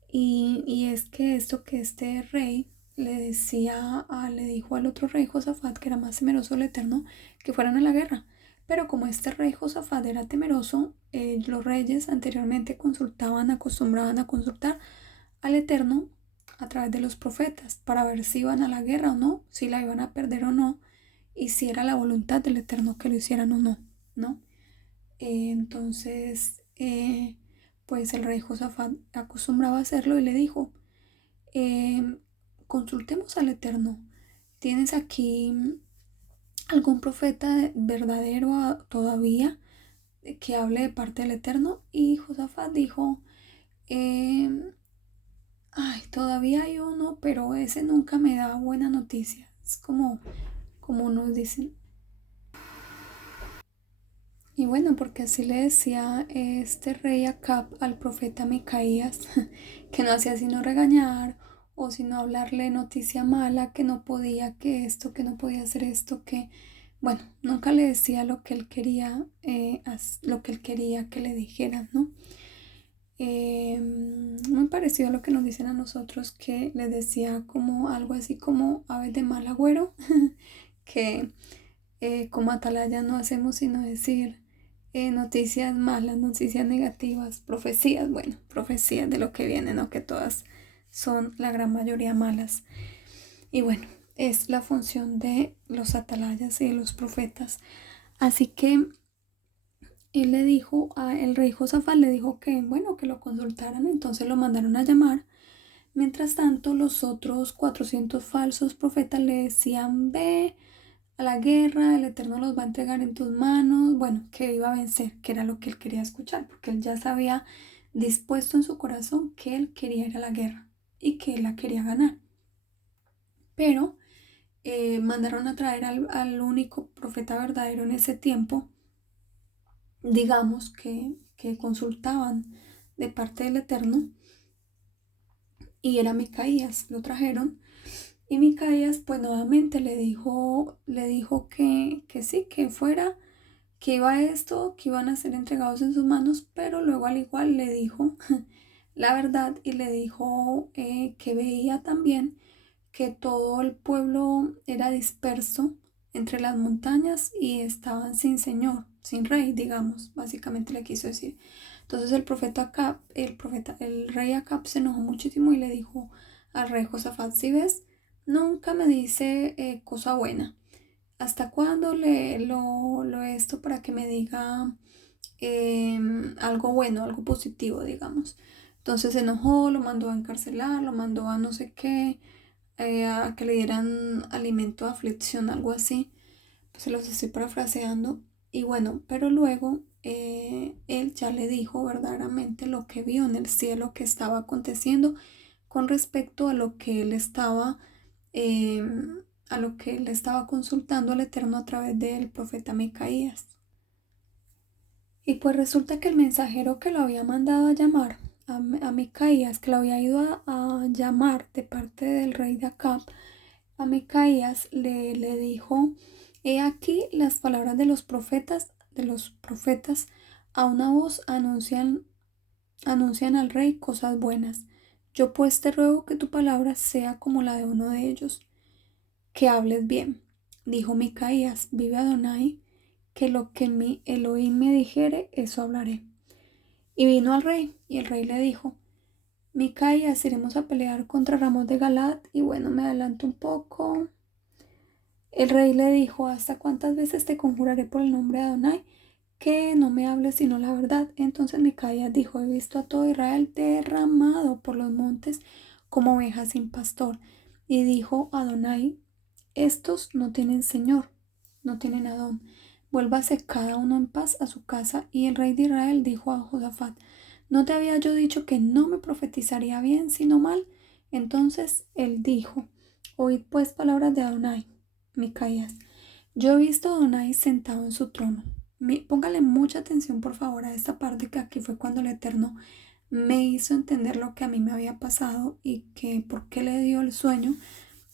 Y es que esto que este rey le dijo al otro rey Josafat, que era más temeroso del Eterno, que fueran a la guerra. Pero como este rey Josafat era temeroso, los reyes anteriormente acostumbraban a consultar al Eterno a través de los profetas para ver si iban a la guerra o no, si la iban a perder o no, y si era la voluntad del Eterno que lo hicieran o no, ¿no? Entonces, pues el rey Josafat acostumbraba a hacerlo y le dijo, eh, consultemos al Eterno. ¿Tienes aquí algún profeta verdadero todavía que hable de parte del Eterno? Y Josafat dijo, eh, ay, todavía hay uno, pero ese nunca me da buena noticia. Es como nos dicen. Y bueno, porque así le decía este rey Acab al profeta Micaías, que no hacía sino regañar o sino hablarle noticia mala, que no podía, que esto, que no podía hacer esto, que, bueno, nunca le decía lo que él quería, lo que él quería que le dijeran, ¿no? Muy parecido a lo que nos dicen a nosotros, que les decía como algo así como aves de mal agüero, que como atalaya no hacemos sino decir noticias malas, noticias negativas, profecías, bueno, profecías de lo que viene, ¿no? Que todas son la gran mayoría malas. Y bueno, es la función de los atalayas y de los profetas. Así que él le dijo, el rey Josafat le dijo que, bueno, que lo consultaran, entonces lo mandaron a llamar. Mientras tanto, los otros 400 falsos profetas le decían, ve a la guerra, el Eterno los va a entregar en tus manos, bueno, que iba a vencer, que era lo que él quería escuchar, porque él ya sabía dispuesto en su corazón que él quería ir a la guerra y que él la quería ganar. pero mandaron a traer al único profeta verdadero en ese tiempo, digamos, que consultaban de parte del Eterno, y era Micaías. Lo trajeron y Micaías pues nuevamente le dijo que sí, que fuera, que iba esto, que iban a ser entregados en sus manos, pero luego al igual le dijo la verdad y le dijo que veía también que todo el pueblo era disperso entre las montañas y estaban sin señor, sin rey, digamos, básicamente le quiso decir. Entonces el rey Acab se enojó muchísimo y le dijo al rey Josafat: si ves, nunca me dice cosa buena. ¿Hasta cuándo lo esto para que me diga algo bueno, algo positivo, digamos? Entonces se enojó, lo mandó a encarcelar, lo mandó a no sé qué, a que le dieran alimento de aflicción, algo así. Pues se los estoy parafraseando. Y bueno, pero luego él ya le dijo verdaderamente lo que vio en el cielo que estaba aconteciendo con respecto eh, a lo que él estaba consultando al Eterno a través del profeta Micaías. Y pues resulta que el mensajero que lo había mandado a llamar a Micaías, que lo había ido a llamar de parte del rey de Acab, a Micaías le dijo: he aquí las palabras de los profetas a una voz anuncian al rey cosas buenas. Yo pues te ruego que tu palabra sea como la de uno de ellos, que hables bien. Dijo Micaías: vive Adonai, que lo que mi Elohim me dijere, eso hablaré. Y vino al rey, y el rey le dijo: Micaías, iremos a pelear contra Ramón de Galat. Y bueno, me adelanto un poco. El rey le dijo: ¿hasta cuántas veces te conjuraré por el nombre de Adonai que no me hables sino la verdad? Entonces Micaías dijo: he visto a todo Israel derramado por los montes como ovejas sin pastor. Y dijo Adonai: estos no tienen señor, no tienen Adón. Vuélvase cada uno en paz a su casa. Y el rey de Israel dijo a Josafat: ¿no te había yo dicho que no me profetizaría bien sino mal? Entonces él dijo: oíd pues palabras de Adonai. Micaías: yo he visto a Adonai sentado en su trono. Póngale mucha atención por favor a esta parte, que aquí fue cuando el Eterno me hizo entender lo que a mí me había pasado y que por qué le dio el sueño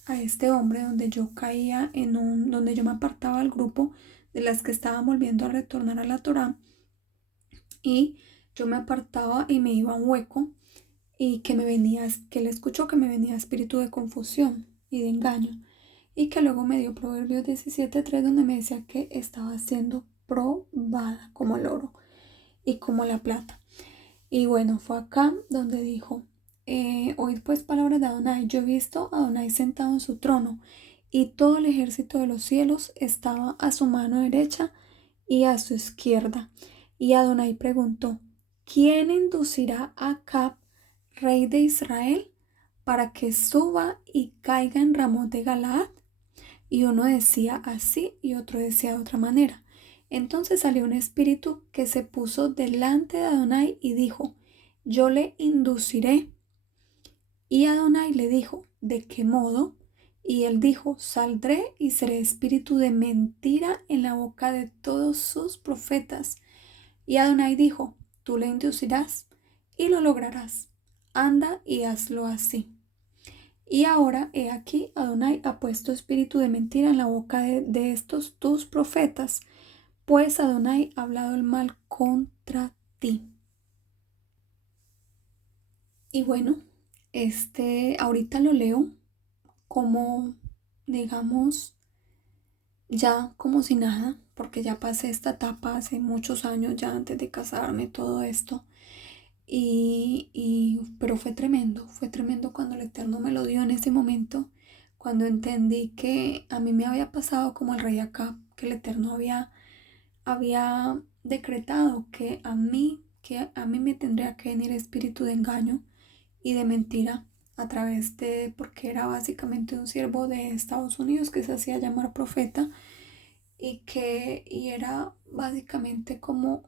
a este hombre, donde yo caía donde yo me apartaba del grupo de las que estaban volviendo a retornar a la Torá, y yo me apartaba y me iba a un hueco, y que él escuchó que me venía espíritu de confusión y de engaño, y que luego me dio Proverbios 17:3, donde me decía que estaba siendo probada como el oro y como la plata. Y bueno, fue acá donde dijo: oíd pues palabras de Adonai. Yo he visto a Adonai sentado en su trono, y todo el ejército de los cielos estaba a su mano derecha y a su izquierda. Y Adonai preguntó: ¿quién inducirá a Acab, rey de Israel, para que suba y caiga en Ramón de Galaad? Y uno decía así y otro decía de otra manera. Entonces salió un espíritu que se puso delante de Adonai y dijo: yo le induciré. Y Adonai le dijo: ¿de qué modo? Y él dijo: saldré y seré espíritu de mentira en la boca de todos sus profetas. Y Adonai dijo: tú le inducirás y lo lograrás. Anda y hazlo así. Y ahora, he aquí, Adonai ha puesto espíritu de mentira en la boca de estos tus profetas, pues Adonai ha hablado el mal contra ti. Y bueno, ahorita lo leo como, digamos, ya como si nada, porque ya pasé esta etapa hace muchos años, ya antes de casarme, todo esto. Pero fue tremendo cuando el Eterno me lo dio en ese momento, cuando entendí que a mí me había pasado como el rey Acab, que el Eterno había decretado que a mí me tendría que venir espíritu de engaño y de mentira porque era básicamente un siervo de Estados Unidos que se hacía llamar profeta, y era básicamente como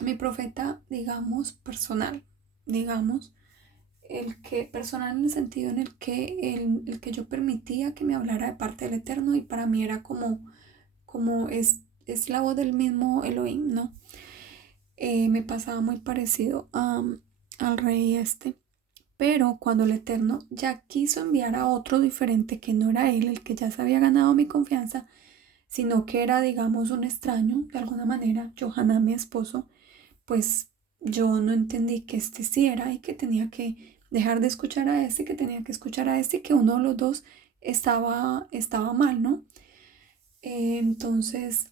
mi profeta, digamos, personal, digamos. personal en el sentido en el que yo permitía que me hablara de parte del Eterno, y para mí era como es la voz del mismo Elohim, ¿no? Me pasaba muy parecido al rey este. Pero cuando el Eterno ya quiso enviar a otro diferente, que no era él, el que ya se había ganado mi confianza, sino que era, digamos, un extraño, de alguna manera, Johanan, mi esposo, pues yo no entendí que este sí era y que tenía que dejar de escuchar a este, que tenía que escuchar a este, y que uno de los dos estaba mal, ¿no? Entonces,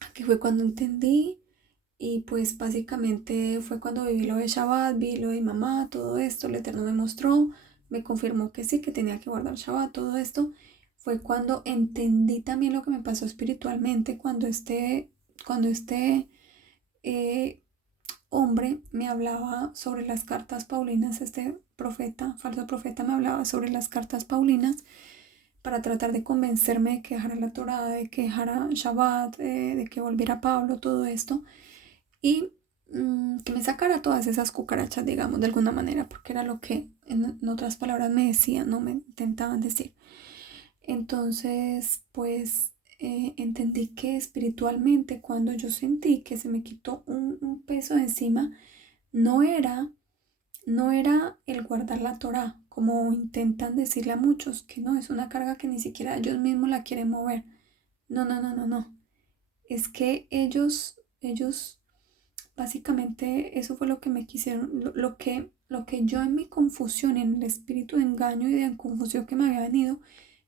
aquí fue cuando entendí. Y pues básicamente fue cuando viví lo de Shabbat, vi lo de mi mamá, todo esto, el Eterno me mostró, me confirmó que sí, que tenía que guardar Shabbat, todo esto. Fue cuando entendí también lo que me pasó espiritualmente, cuando este eh, hombre me hablaba sobre las cartas paulinas, este profeta, falso profeta, me hablaba sobre las cartas paulinas para tratar de convencerme de que dejara la Torá, de que dejara Shabbat, de que volviera a Pablo, todo esto. Y que me sacara todas esas cucarachas, digamos, de alguna manera, porque era lo que en otras palabras me decían, no me intentaban decir. Entonces, pues entendí que espiritualmente, cuando yo sentí que se me quitó un peso de encima, no era, no era el guardar la Torá, como intentan decirle a muchos, que no, es una carga que ni siquiera ellos mismos la quieren mover. No, no, no, no, no. Es que ellos básicamente eso fue lo que me quisieron, lo que yo en mi confusión, en el espíritu de engaño y de confusión que me había venido,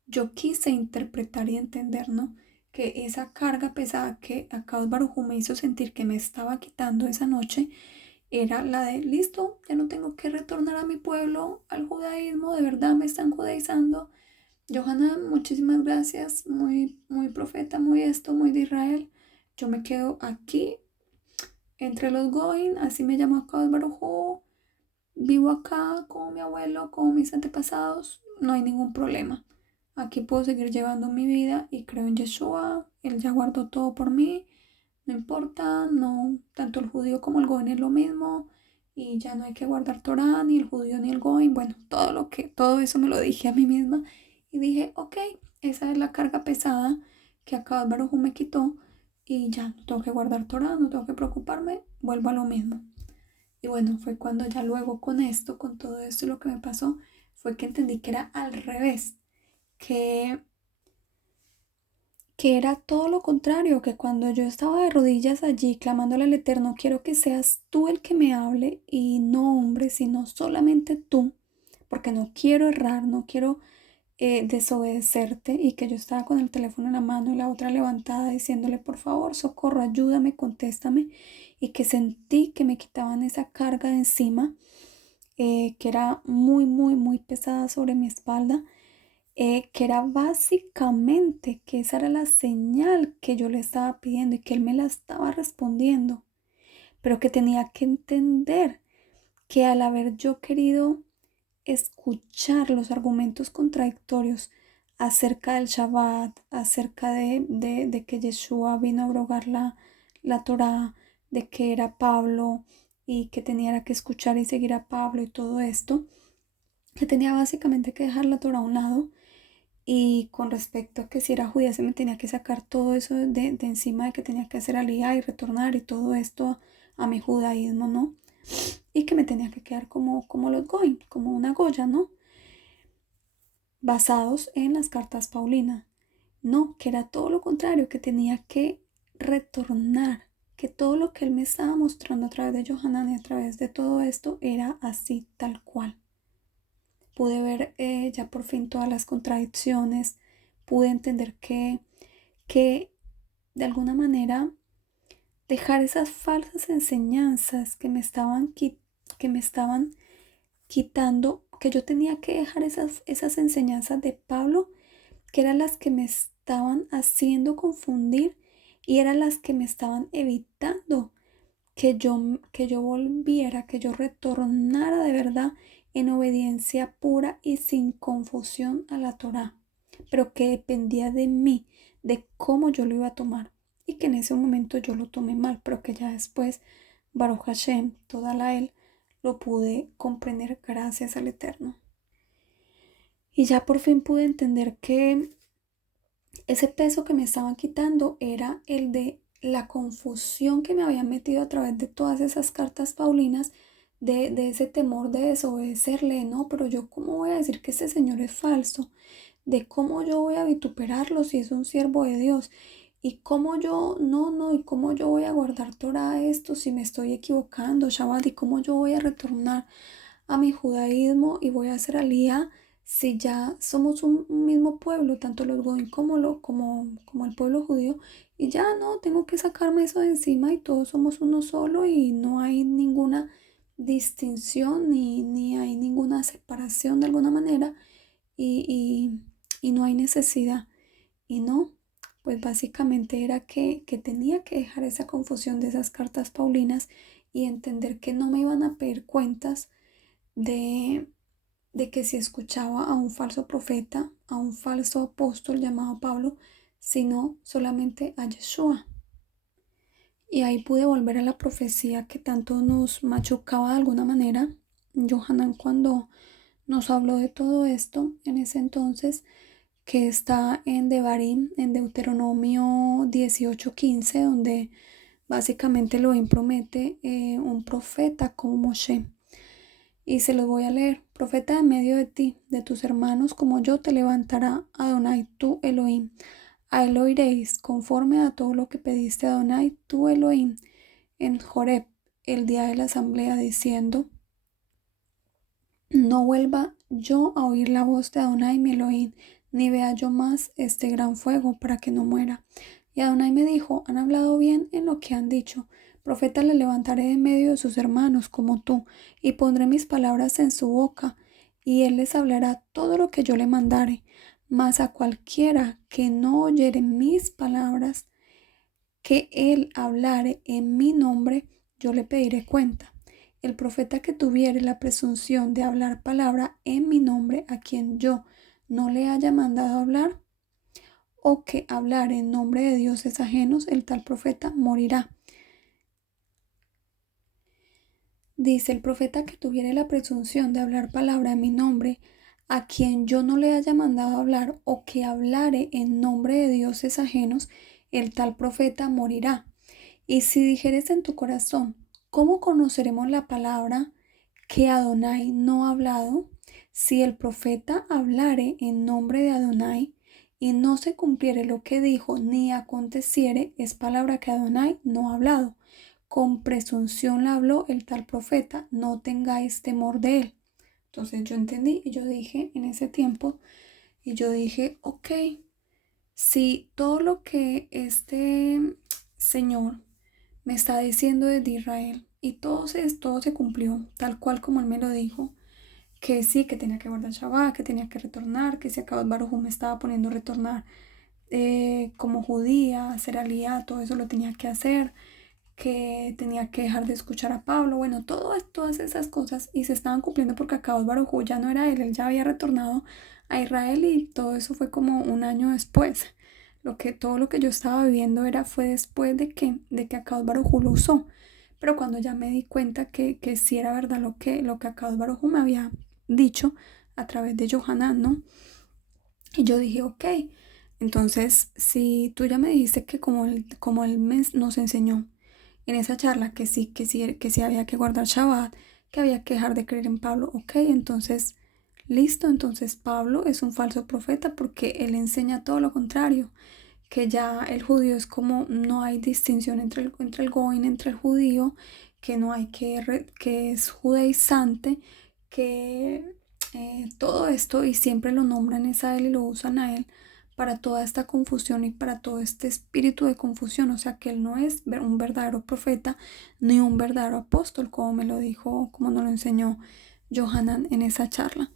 yo quise interpretar y entender, ¿no? Que esa carga pesada que Akados Baruj Hu me hizo sentir que me estaba quitando esa noche era la de, listo, ya no tengo que retornar a mi pueblo, al judaísmo, de verdad me están judaizando. Johanna, muchísimas gracias, muy, muy profeta, muy esto, muy de Israel. Yo me quedo aquí entre los Goin, así me llamo Akados Baruj Hu, vivo acá como mi abuelo, como mis antepasados, no hay ningún problema. Aquí puedo seguir llevando mi vida y creo en Yeshua, él ya guardó todo por mí, no importa, no, tanto el judío como el Goin es lo mismo, y ya no hay que guardar Torah, ni el judío ni el Goin, bueno, todo eso me lo dije a mí misma, y dije, ok, esa es la carga pesada que acá Baruj Hu me quitó, y ya no tengo que guardar Torah, no tengo que preocuparme, vuelvo a lo mismo. Y bueno, fue cuando ya luego con esto, con todo esto, lo que me pasó, fue que entendí que era al revés, que, que era todo lo contrario, que cuando yo estaba de rodillas allí clamándole al Eterno, quiero que seas tú el que me hable y no hombre, sino solamente tú, porque no quiero errar, no quiero desobedecerte, y que yo estaba con el teléfono en la mano y la otra levantada diciéndole por favor, socorro, ayúdame, contéstame, y que sentí que me quitaban esa carga de encima, que era muy, muy, muy pesada sobre mi espalda, que era básicamente que esa era la señal que yo le estaba pidiendo y que él me la estaba respondiendo, pero que tenía que entender que al haber yo querido escuchar los argumentos contradictorios acerca del Shabbat, acerca de que Yeshua vino a abrogar la Torá, de que era Pablo y que tenía que escuchar y seguir a Pablo y todo esto, que tenía básicamente que dejar la Torá a un lado. Y con respecto a que si era judía se me tenía que sacar todo eso de encima, de que tenía que hacer aliyá y retornar y todo esto a mi judaísmo, ¿no? Y que me tenía que quedar como los Goin, como una Goya, ¿no? Basados en las cartas Paulina. No, que era todo lo contrario, que tenía que retornar, que todo lo que él me estaba mostrando a través de Johanan y a través de todo esto era así tal cual. Pude ver ya por fin todas las contradicciones, pude entender que de alguna manera dejar esas falsas enseñanzas que me estaban quitando, que yo tenía que dejar esas enseñanzas de Pablo, que eran las que me estaban haciendo confundir y eran las que me estaban evitando que yo volviera, que yo retornara de verdad en obediencia pura y sin confusión a la Torá, pero que dependía de mí, de cómo yo lo iba a tomar, y que en ese momento yo lo tomé mal, pero que ya después Baruch Hashem, toda la él, lo pude comprender gracias al Eterno. Y ya por fin pude entender que ese peso que me estaban quitando era el de la confusión que me habían metido a través de todas esas cartas paulinas, de ese temor de desobedecerle, ¿no? Pero yo, ¿cómo voy a decir que este señor es falso? De cómo yo voy a vituperarlo si es un siervo de Dios. Y cómo yo, no, y cómo yo voy a guardar Torah esto si me estoy equivocando, Shabbat, y cómo yo voy a retornar a mi judaísmo y voy a hacer alía si ya somos un mismo pueblo, tanto los goyim como el pueblo judío, y ya no, tengo que sacarme eso de encima y todos somos uno solo y no hay ninguna distinción ni hay ninguna separación de alguna manera y no hay necesidad. Y no, pues básicamente era que tenía que dejar esa confusión de esas cartas paulinas y entender que no me iban a pedir cuentas de, de que si escuchaba a un falso profeta, a un falso apóstol llamado Pablo, sino solamente a Yeshua. Y ahí pude volver a la profecía que tanto nos machucaba de alguna manera. Johanan cuando nos habló de todo esto en ese entonces, que está en Devarim, en Deuteronomio 18:15, donde básicamente Elohim promete un profeta como Moshe. Y se los voy a leer. Profeta en medio de ti, de tus hermanos, como yo te levantará Adonai, tu Elohim. A él oiréis, conforme a todo lo que pediste a Adonai, tu Elohim, en Joreb, el día de la asamblea, diciendo: no vuelva yo a oír la voz de Adonai mi Elohim, ni vea yo más este gran fuego para que no muera. Y Adonai me dijo: han hablado bien en lo que han dicho. Profeta le levantaré de medio de sus hermanos como tú, y pondré mis palabras en su boca, y él les hablará todo lo que yo le mandare. Mas a cualquiera que no oyere mis palabras, que él hablare en mi nombre, yo le pediré cuenta. El profeta que tuviere la presunción de hablar palabra en mi nombre, a quien yo no le haya mandado hablar, o que hablar en nombre de dioses ajenos, el tal profeta morirá. Dice: el profeta que tuviere la presunción de hablar palabra en mi nombre, a quien yo no le haya mandado hablar, o que hablare en nombre de dioses ajenos, el tal profeta morirá. Y si dijeres en tu corazón: ¿cómo conoceremos la palabra que Adonai no ha hablado? Si el profeta hablare en nombre de Adonai y no se cumpliere lo que dijo, ni aconteciere, es palabra que Adonai no ha hablado. Con presunción la habló el tal profeta, no tengáis temor de él. Entonces yo entendí y yo dije en ese tiempo, y yo dije: ok, si todo lo que este señor me está diciendo desde Israel y todo se cumplió tal cual como él me lo dijo, que sí, que tenía que guardar Shabbat, que tenía que retornar, que si Akadosh Baruj Hu me estaba poniendo a retornar como judía, hacer aliyá, todo eso lo tenía que hacer, que tenía que dejar de escuchar a Pablo, bueno, todas esas cosas, y se estaban cumpliendo porque Akadosh Baruj Hu ya no era él ya había retornado a Israel, y todo eso fue como un año después. Todo lo que yo estaba viviendo fue después de que Akadosh Baruj Hu lo usó. Pero cuando ya me di cuenta que sí era verdad lo que Akadosh Baruj Hu me había dicho a través de Johanan, ¿no? Y yo dije: ok, entonces si tú ya me dijiste que como él nos enseñó en esa charla que sí había que guardar Shabbat, que había que dejar de creer en Pablo, ok, entonces listo, entonces Pablo es un falso profeta porque él enseña todo lo contrario, que ya el judío es como, no hay distinción entre el goín, entre el judío, que no hay que es judaizante, que todo esto, y siempre lo nombran es a él y lo usan a él para toda esta confusión y para todo este espíritu de confusión. O sea que él no es un verdadero profeta ni un verdadero apóstol, como me lo dijo, como nos lo enseñó Johanan en esa charla.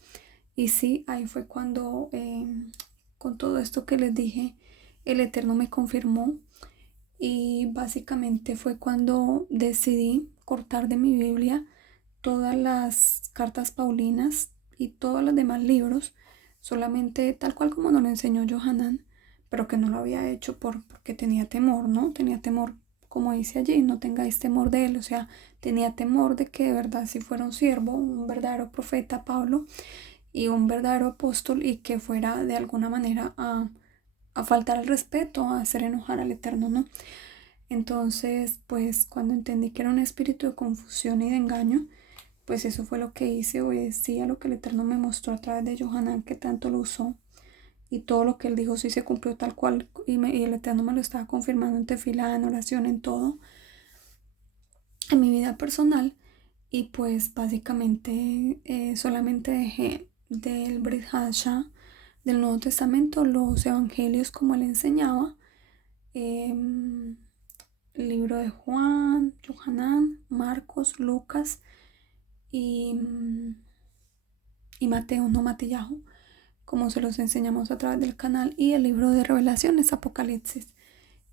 Y sí, ahí fue cuando con todo esto que les dije, el Eterno me confirmó, y básicamente fue cuando decidí cortar de mi Biblia todas las cartas paulinas y todos los demás libros, solamente tal cual como nos lo enseñó Johanan, pero que no lo había hecho porque tenía temor, ¿no? Tenía temor, como dice allí: no tengáis temor de él, o sea, tenía temor de que de verdad si fuera un siervo, un verdadero profeta Pablo y un verdadero apóstol y que fuera de alguna manera a faltar al respeto, a hacer enojar al Eterno, ¿no? Entonces, pues cuando entendí que era un espíritu de confusión y de engaño, pues eso fue lo que hice, obedecí a lo que el Eterno me mostró a través de Johanán, que tanto lo usó, y todo lo que él dijo sí se cumplió tal cual, y el Eterno me lo estaba confirmando en tefilá, en oración, en todo, en mi vida personal, y pues básicamente solamente dejé del Brit Hadashah, del Nuevo Testamento, los evangelios como él enseñaba, em, el libro de Juan, Johanán, Marcos, Lucas y, y Mateo, no Matillahu, como se los enseñamos a través del canal, y el libro de Revelaciones, Apocalipsis.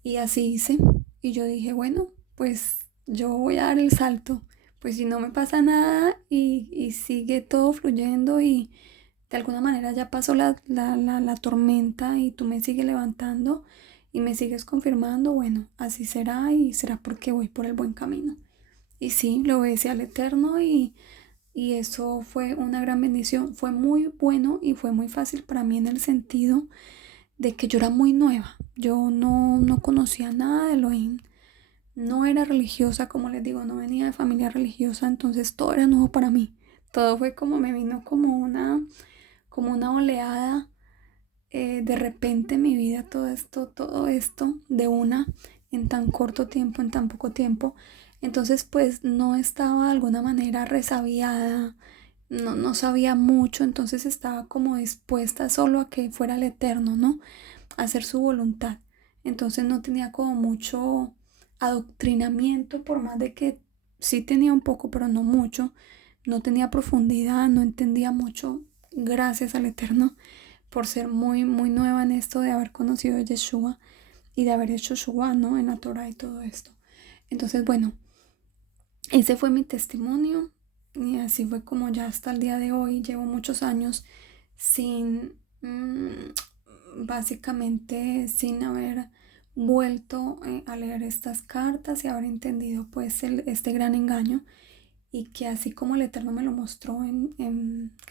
Y así hice. Y yo dije, bueno, pues yo voy a dar el salto. Pues si no me pasa nada y sigue todo fluyendo y de alguna manera ya pasó la tormenta y tú me sigues levantando y me sigues confirmando, bueno, así será y será porque voy por el buen camino. Y sí, lo obedecí al Eterno y eso fue una gran bendición. Fue muy bueno y fue muy fácil para mí en el sentido de que yo era muy nueva. Yo no conocía nada de Elohim. No era religiosa, como les digo, no venía de familia religiosa, entonces todo era nuevo para mí. Todo fue como me vino como una oleada de repente en mi vida, todo esto de una, en tan corto tiempo, en tan poco tiempo. Entonces pues no estaba de alguna manera resabiada, no sabía mucho, entonces estaba como dispuesta solo a que fuera el Eterno, ¿no? A hacer su voluntad. Entonces no tenía como mucho adoctrinamiento, por más de que sí tenía un poco, pero no mucho. No tenía profundidad, no entendía mucho. Gracias al Eterno por ser muy, muy nueva en esto de haber conocido a Yeshua y de haber hecho Shua, ¿no? En la Torah y todo esto. Entonces, bueno, ese fue mi testimonio y así fue como ya hasta el día de hoy. Llevo muchos años sin, básicamente sin haber vuelto a leer estas cartas y haber entendido pues este gran engaño y que así como el Eterno me lo mostró que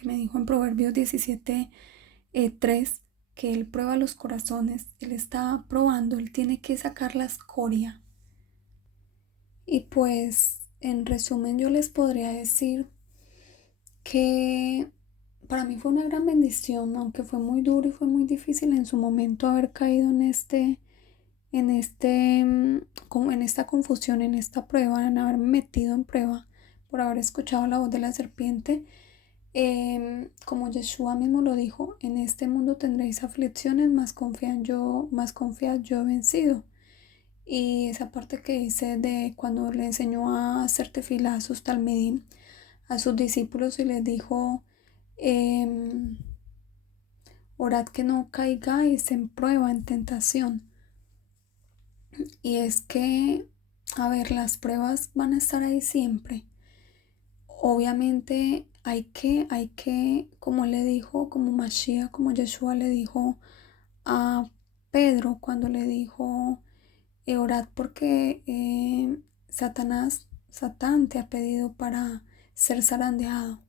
me dijo en Proverbios 17, 3, que Él prueba los corazones, Él está probando, Él tiene que sacar la escoria. Y pues en resumen yo les podría decir que para mí fue una gran bendición, aunque fue muy duro y fue muy difícil en su momento haber caído como en esta confusión, en esta prueba, en haberme metido en prueba por haber escuchado la voz de la serpiente. Como Yeshua mismo lo dijo, en este mundo tendréis aflicciones, más confiad yo he vencido. Y esa parte que dice de cuando le enseñó a hacer tefilá a sus talmidim, a sus discípulos y les dijo, orad que no caigáis en prueba, en tentación. Y es que, a ver, las pruebas van a estar ahí siempre. Obviamente hay que, como le dijo, como Mashiach, como Yeshua le dijo a Pedro cuando le dijo, orad porque Satán te ha pedido para ser zarandeado.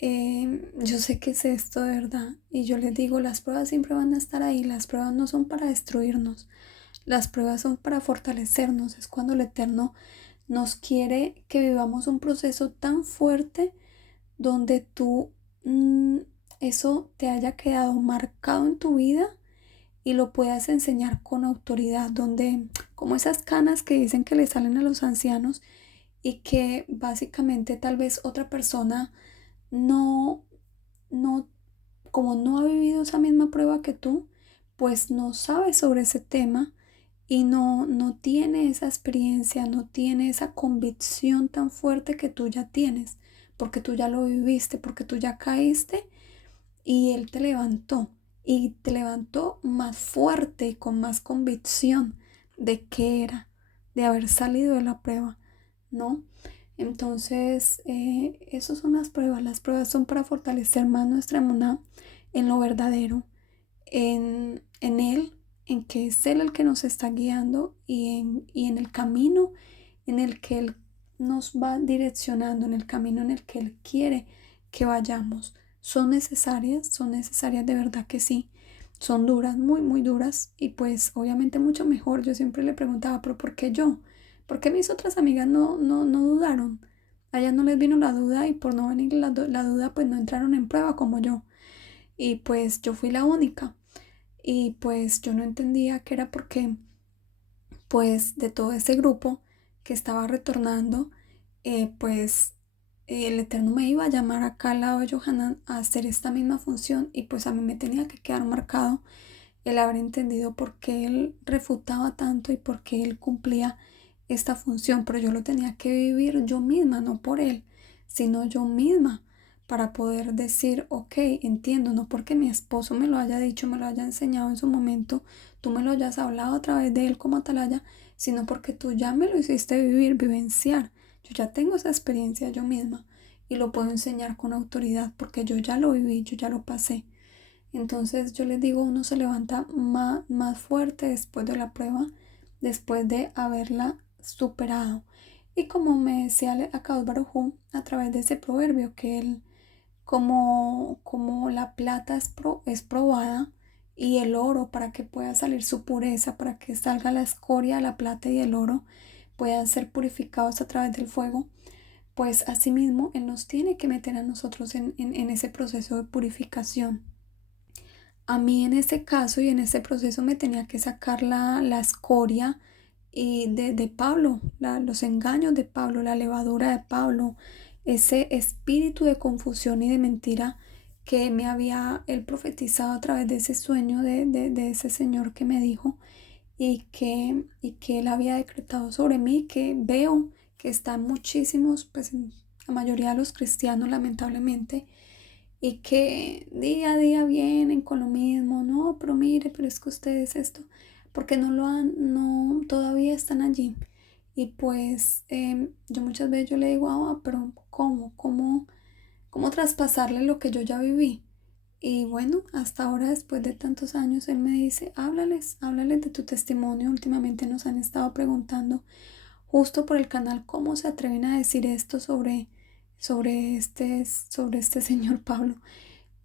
Yo sé que es esto de verdad y yo les digo, las pruebas siempre van a estar ahí, las pruebas no son para destruirnos, las pruebas son para fortalecernos, es cuando el Eterno nos quiere que vivamos un proceso tan fuerte donde mm, eso te haya quedado marcado en tu vida y lo puedas enseñar con autoridad, donde como esas canas que dicen que le salen a los ancianos y que básicamente tal vez otra persona no, no, como no ha vivido esa misma prueba que tú, pues no sabe sobre ese tema y no tiene esa experiencia, no tiene esa convicción tan fuerte que tú ya tienes, porque tú ya lo viviste, porque tú ya caíste y Él te levantó y te levantó más fuerte y con más convicción de qué era, de haber salido de la prueba, ¿no? Entonces, esas son las pruebas son para fortalecer más nuestra emuná en lo verdadero, en Él, en que es Él el que nos está guiando y en el camino en el que Él nos va direccionando en el camino en el que Él quiere que vayamos. Son necesarias de verdad que sí. Son duras, muy, muy duras y pues obviamente mucho mejor. Yo siempre le preguntaba, pero ¿por qué yo? ¿Por qué mis otras amigas no dudaron? A ellas no les vino la duda y por no venir la duda pues no entraron en prueba como yo. Y pues yo fui la única. Y pues yo no entendía que era porque pues de todo ese grupo que estaba retornando, pues el Eterno me iba a llamar acá al lado de Johanan a hacer esta misma función y pues a mí me tenía que quedar marcado el haber entendido por qué él refutaba tanto y por qué él cumplía esta función, pero yo lo tenía que vivir yo misma, no por él, sino yo misma, para poder decir, ok, entiendo, no porque mi esposo me lo haya dicho, me lo haya enseñado en su momento, tú me lo hayas hablado a través de él como atalaya, sino porque tú ya me lo hiciste vivir, vivenciar. Yo ya tengo esa experiencia yo misma y lo puedo enseñar con autoridad porque yo ya lo viví, yo ya lo pasé. Entonces yo les digo, uno se levanta más fuerte después de la prueba, después de haberla superado. Y como me decía Akadosh Baruj Hu, a través de ese proverbio, que él, como la plata es probada y el oro para que pueda salir su pureza, para que salga la escoria, la plata y el oro, puedan ser purificados a través del fuego, pues asimismo Él nos tiene que meter a nosotros en ese proceso de purificación. A mí en ese caso y en ese proceso me tenía que sacar la escoria y de Pablo, los engaños de Pablo, la levadura de Pablo, ese espíritu de confusión y de mentira que me había él profetizado a través de ese sueño de ese señor que me dijo y que él había decretado sobre mí, que veo que están muchísimos, pues en la mayoría de los cristianos lamentablemente, y que día a día vienen con lo mismo, no, pero mire, pero es que ustedes esto, porque no, todavía están allí. Y pues yo muchas veces yo le digo, pero ¿cómo traspasarle lo que yo ya viví? Y bueno, hasta ahora, después de tantos años, él me dice, háblales de tu testimonio. Últimamente nos han estado preguntando justo por el canal cómo se atreven a decir esto sobre este señor Pablo.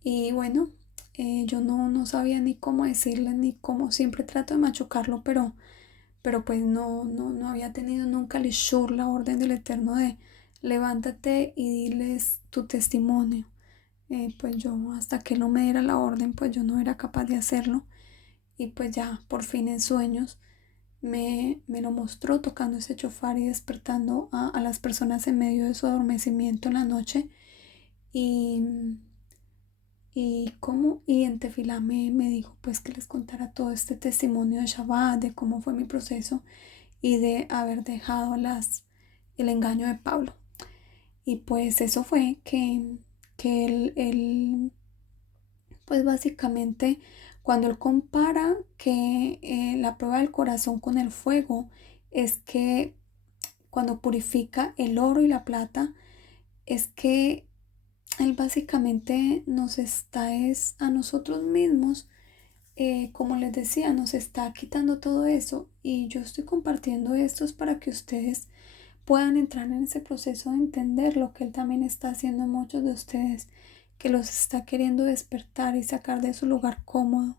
Y bueno, yo no sabía ni cómo decirle, ni cómo, siempre trato de machucarlo, pero pues no había tenido nunca el ishur, la orden del Eterno de levántate y diles tu testimonio. Pues yo hasta que él no me diera la orden, pues yo no era capaz de hacerlo. Y pues ya por fin en sueños me lo mostró tocando ese chofar y despertando a las personas en medio de su adormecimiento en la noche. Y, y en Tefilá me dijo pues que les contara todo este testimonio de Shabbat, de cómo fue mi proceso y de haber dejado el engaño de Pablo. Y pues eso fue que él pues básicamente cuando él compara que la prueba del corazón con el fuego es que cuando purifica el oro y la plata, es que él básicamente nos está es a nosotros mismos, como les decía, nos está quitando todo eso y yo estoy compartiendo estos para que ustedes puedan entrar en ese proceso de entender lo que él también está haciendo en muchos de ustedes, que los está queriendo despertar y sacar de su lugar cómodo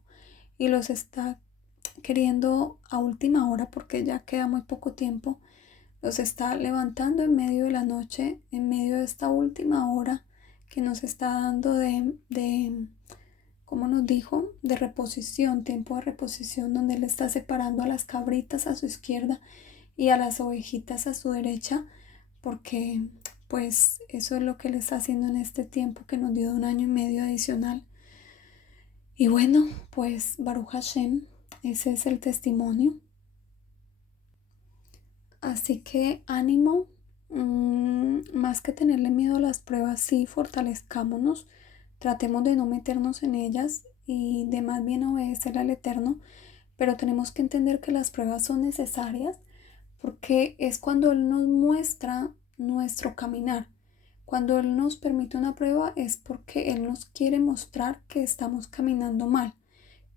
y los está queriendo a última hora porque ya queda muy poco tiempo, los está levantando en medio de la noche, en medio de esta última hora que nos está dando como nos dijo, de reposición, tiempo de reposición, donde Él está separando a las cabritas a su izquierda y a las ovejitas a su derecha, porque pues eso es lo que Él está haciendo en este tiempo que nos dio de 1 año y medio adicional. Y bueno, pues Baruch Hashem, ese es el testimonio. Así que ánimo, más que tenerle miedo a las pruebas, sí, fortalezcámonos, tratemos de no meternos en ellas y de más bien obedecer al Eterno, pero tenemos que entender que las pruebas son necesarias porque es cuando Él nos muestra nuestro caminar. Cuando Él nos permite una prueba es porque Él nos quiere mostrar que estamos caminando mal,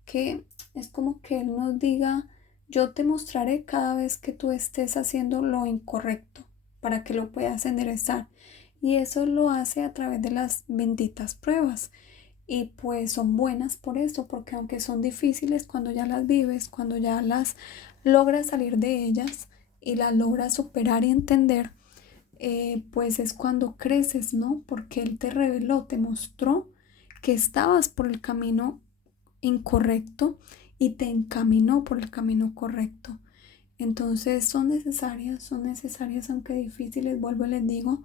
que es como que Él nos diga, yo te mostraré cada vez que tú estés haciendo lo incorrecto para que lo puedas enderezar. Y eso lo hace a través de las benditas pruebas. Y pues son buenas por eso, porque aunque son difíciles, cuando ya las vives, cuando ya las logras salir de ellas y las logras superar y entender, pues es cuando creces, ¿no? Porque Él te reveló, te mostró que estabas por el camino incorrecto y te encaminó por el camino correcto. Entonces son necesarias aunque difíciles, vuelvo y les digo,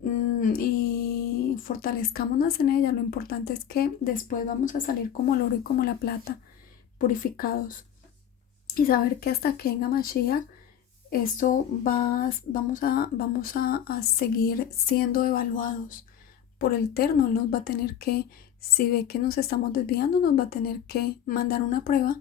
y fortalezcámonos en ella. Lo importante es que después vamos a salir como el oro y como la plata, purificados, y saber que hasta que venga Mashiach, vamos a seguir siendo evaluados por el Eterno. Él nos va a tener que, si ve que nos estamos desviando, nos va a tener que mandar una prueba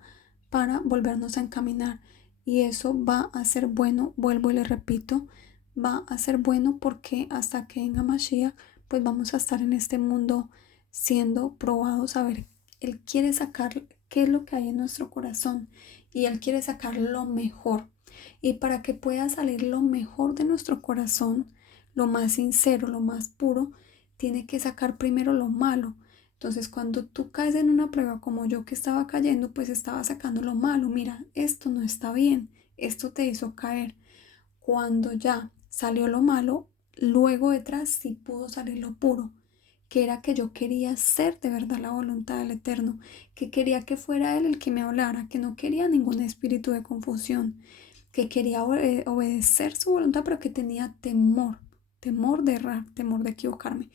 para volvernos a encaminar. Y eso va a ser bueno, vuelvo y le repito, va a ser bueno porque hasta que venga Mashiach, pues vamos a estar en este mundo siendo probados a ver. Él quiere sacar qué es lo que hay en nuestro corazón y Él quiere sacar lo mejor. Y para que pueda salir lo mejor de nuestro corazón, lo más sincero, lo más puro, tiene que sacar primero lo malo. Entonces, cuando tú caes en una prueba como yo que estaba cayendo, pues estaba sacando lo malo. Mira, esto no está bien, esto te hizo caer. Cuando ya salió lo malo, luego detrás sí pudo salir lo puro, que era que yo quería hacer de verdad la voluntad del Eterno, que quería que fuera Él el que me hablara, que no quería ningún espíritu de confusión, que quería obedecer su voluntad, pero que tenía temor, temor de errar, temor de equivocarme.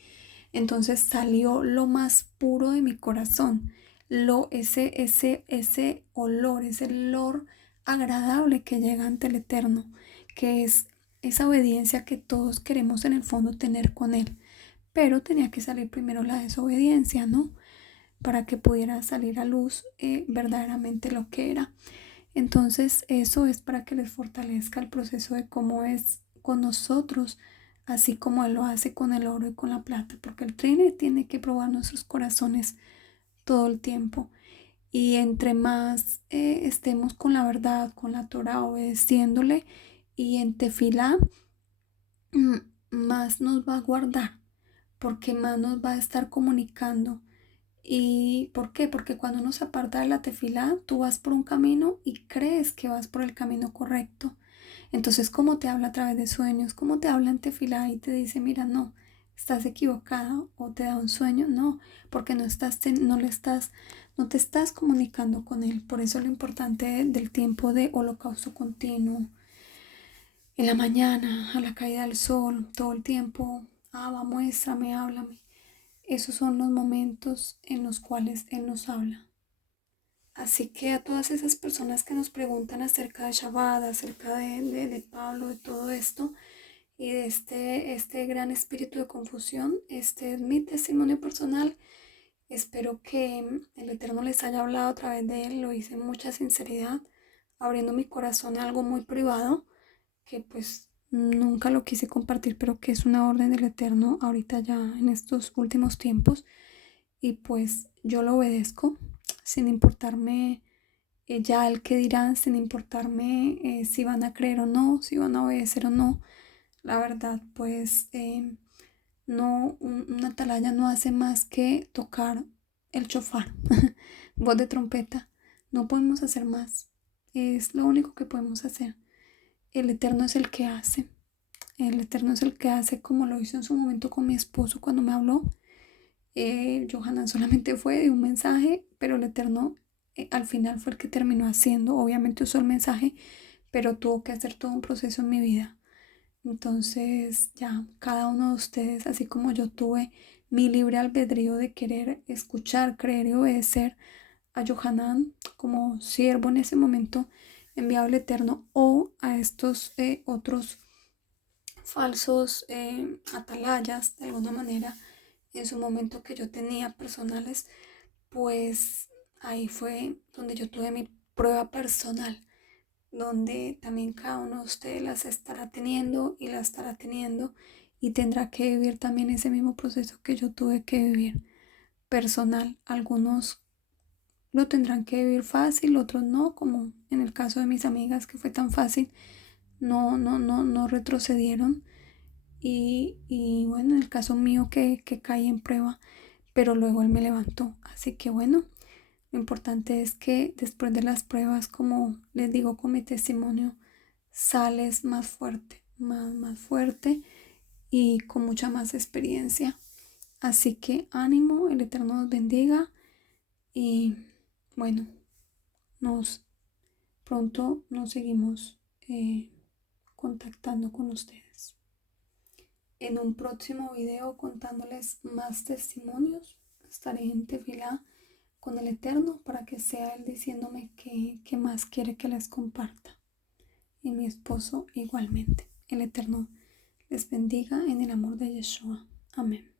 Entonces salió lo más puro de mi corazón, ese olor agradable que llega ante el Eterno, que es esa obediencia que todos queremos en el fondo tener con Él. Pero tenía que salir primero la desobediencia, ¿no? Para que pudiera salir a luz verdaderamente lo que era. Entonces eso es para que les fortalezca el proceso de cómo es con nosotros, así como Él lo hace con el oro y con la plata, porque el Trinity tiene que probar nuestros corazones todo el tiempo. Y entre más estemos con la verdad, con la Torah, obedeciéndole y en tefilá, mm, más nos va a guardar, porque más nos va a estar comunicando. ¿Y por qué? Porque cuando uno se aparta de la tefilá, tú vas por un camino y crees que vas por el camino correcto. Entonces, ¿cómo te habla a través de sueños? ¿Cómo te habla en tefilá y te dice, mira, no, estás equivocada? O te da un sueño, no, porque no te estás comunicando con él. Por eso lo importante del tiempo de holocausto continuo, en la mañana, a la caída del sol, todo el tiempo, muéstrame, háblame. Esos son los momentos en los cuales Él nos habla. Así que a todas esas personas que nos preguntan acerca de Shabbat, acerca de Pablo, de todo esto y de este gran espíritu de confusión, este es mi testimonio personal. Espero que el Eterno les haya hablado a través de él. Lo hice en mucha sinceridad, abriendo mi corazón a algo muy privado que pues nunca lo quise compartir, pero que es una orden del Eterno ahorita ya en estos últimos tiempos. Y pues yo lo obedezco sin importarme ya el que dirán, sin importarme si van a creer o no, si van a obedecer o no. La verdad, pues no, una atalaya no hace más que tocar el shofar, voz de trompeta. No podemos hacer más. Es lo único que podemos hacer. El Eterno es el que hace. El Eterno es el que hace como lo hizo en su momento con mi esposo cuando me habló. Johanan solamente fue de un mensaje, pero el Eterno al final fue el que terminó haciendo. Obviamente usó el mensaje, pero tuvo que hacer todo un proceso en mi vida. Entonces ya cada uno de ustedes, así como yo tuve mi libre albedrío de querer escuchar, creer y obedecer a Johanan como siervo en ese momento enviado al Eterno, o a estos otros falsos atalayas de alguna manera en su momento que yo tenía personales, pues ahí fue donde yo tuve mi prueba personal, donde también cada uno de ustedes las estará teniendo y las estará teniendo y tendrá que vivir también ese mismo proceso que yo tuve que vivir personal. Algunos lo tendrán que vivir fácil, otros no, como en el caso de mis amigas que fue tan fácil. no retrocedieron. Y bueno, en el caso mío que caí en prueba, pero luego Él me levantó. Así que bueno, lo importante es que después de las pruebas, como les digo con mi testimonio, sales más fuerte, más fuerte y con mucha más experiencia. Así que ánimo, el Eterno nos bendiga y bueno, nos pronto nos seguimos contactando con ustedes. En un próximo video contándoles más testimonios, estaré en tefilá con el Eterno para que sea Él diciéndome qué más quiere que les comparta. Y mi esposo igualmente. El Eterno les bendiga en el amor de Yeshua. Amén.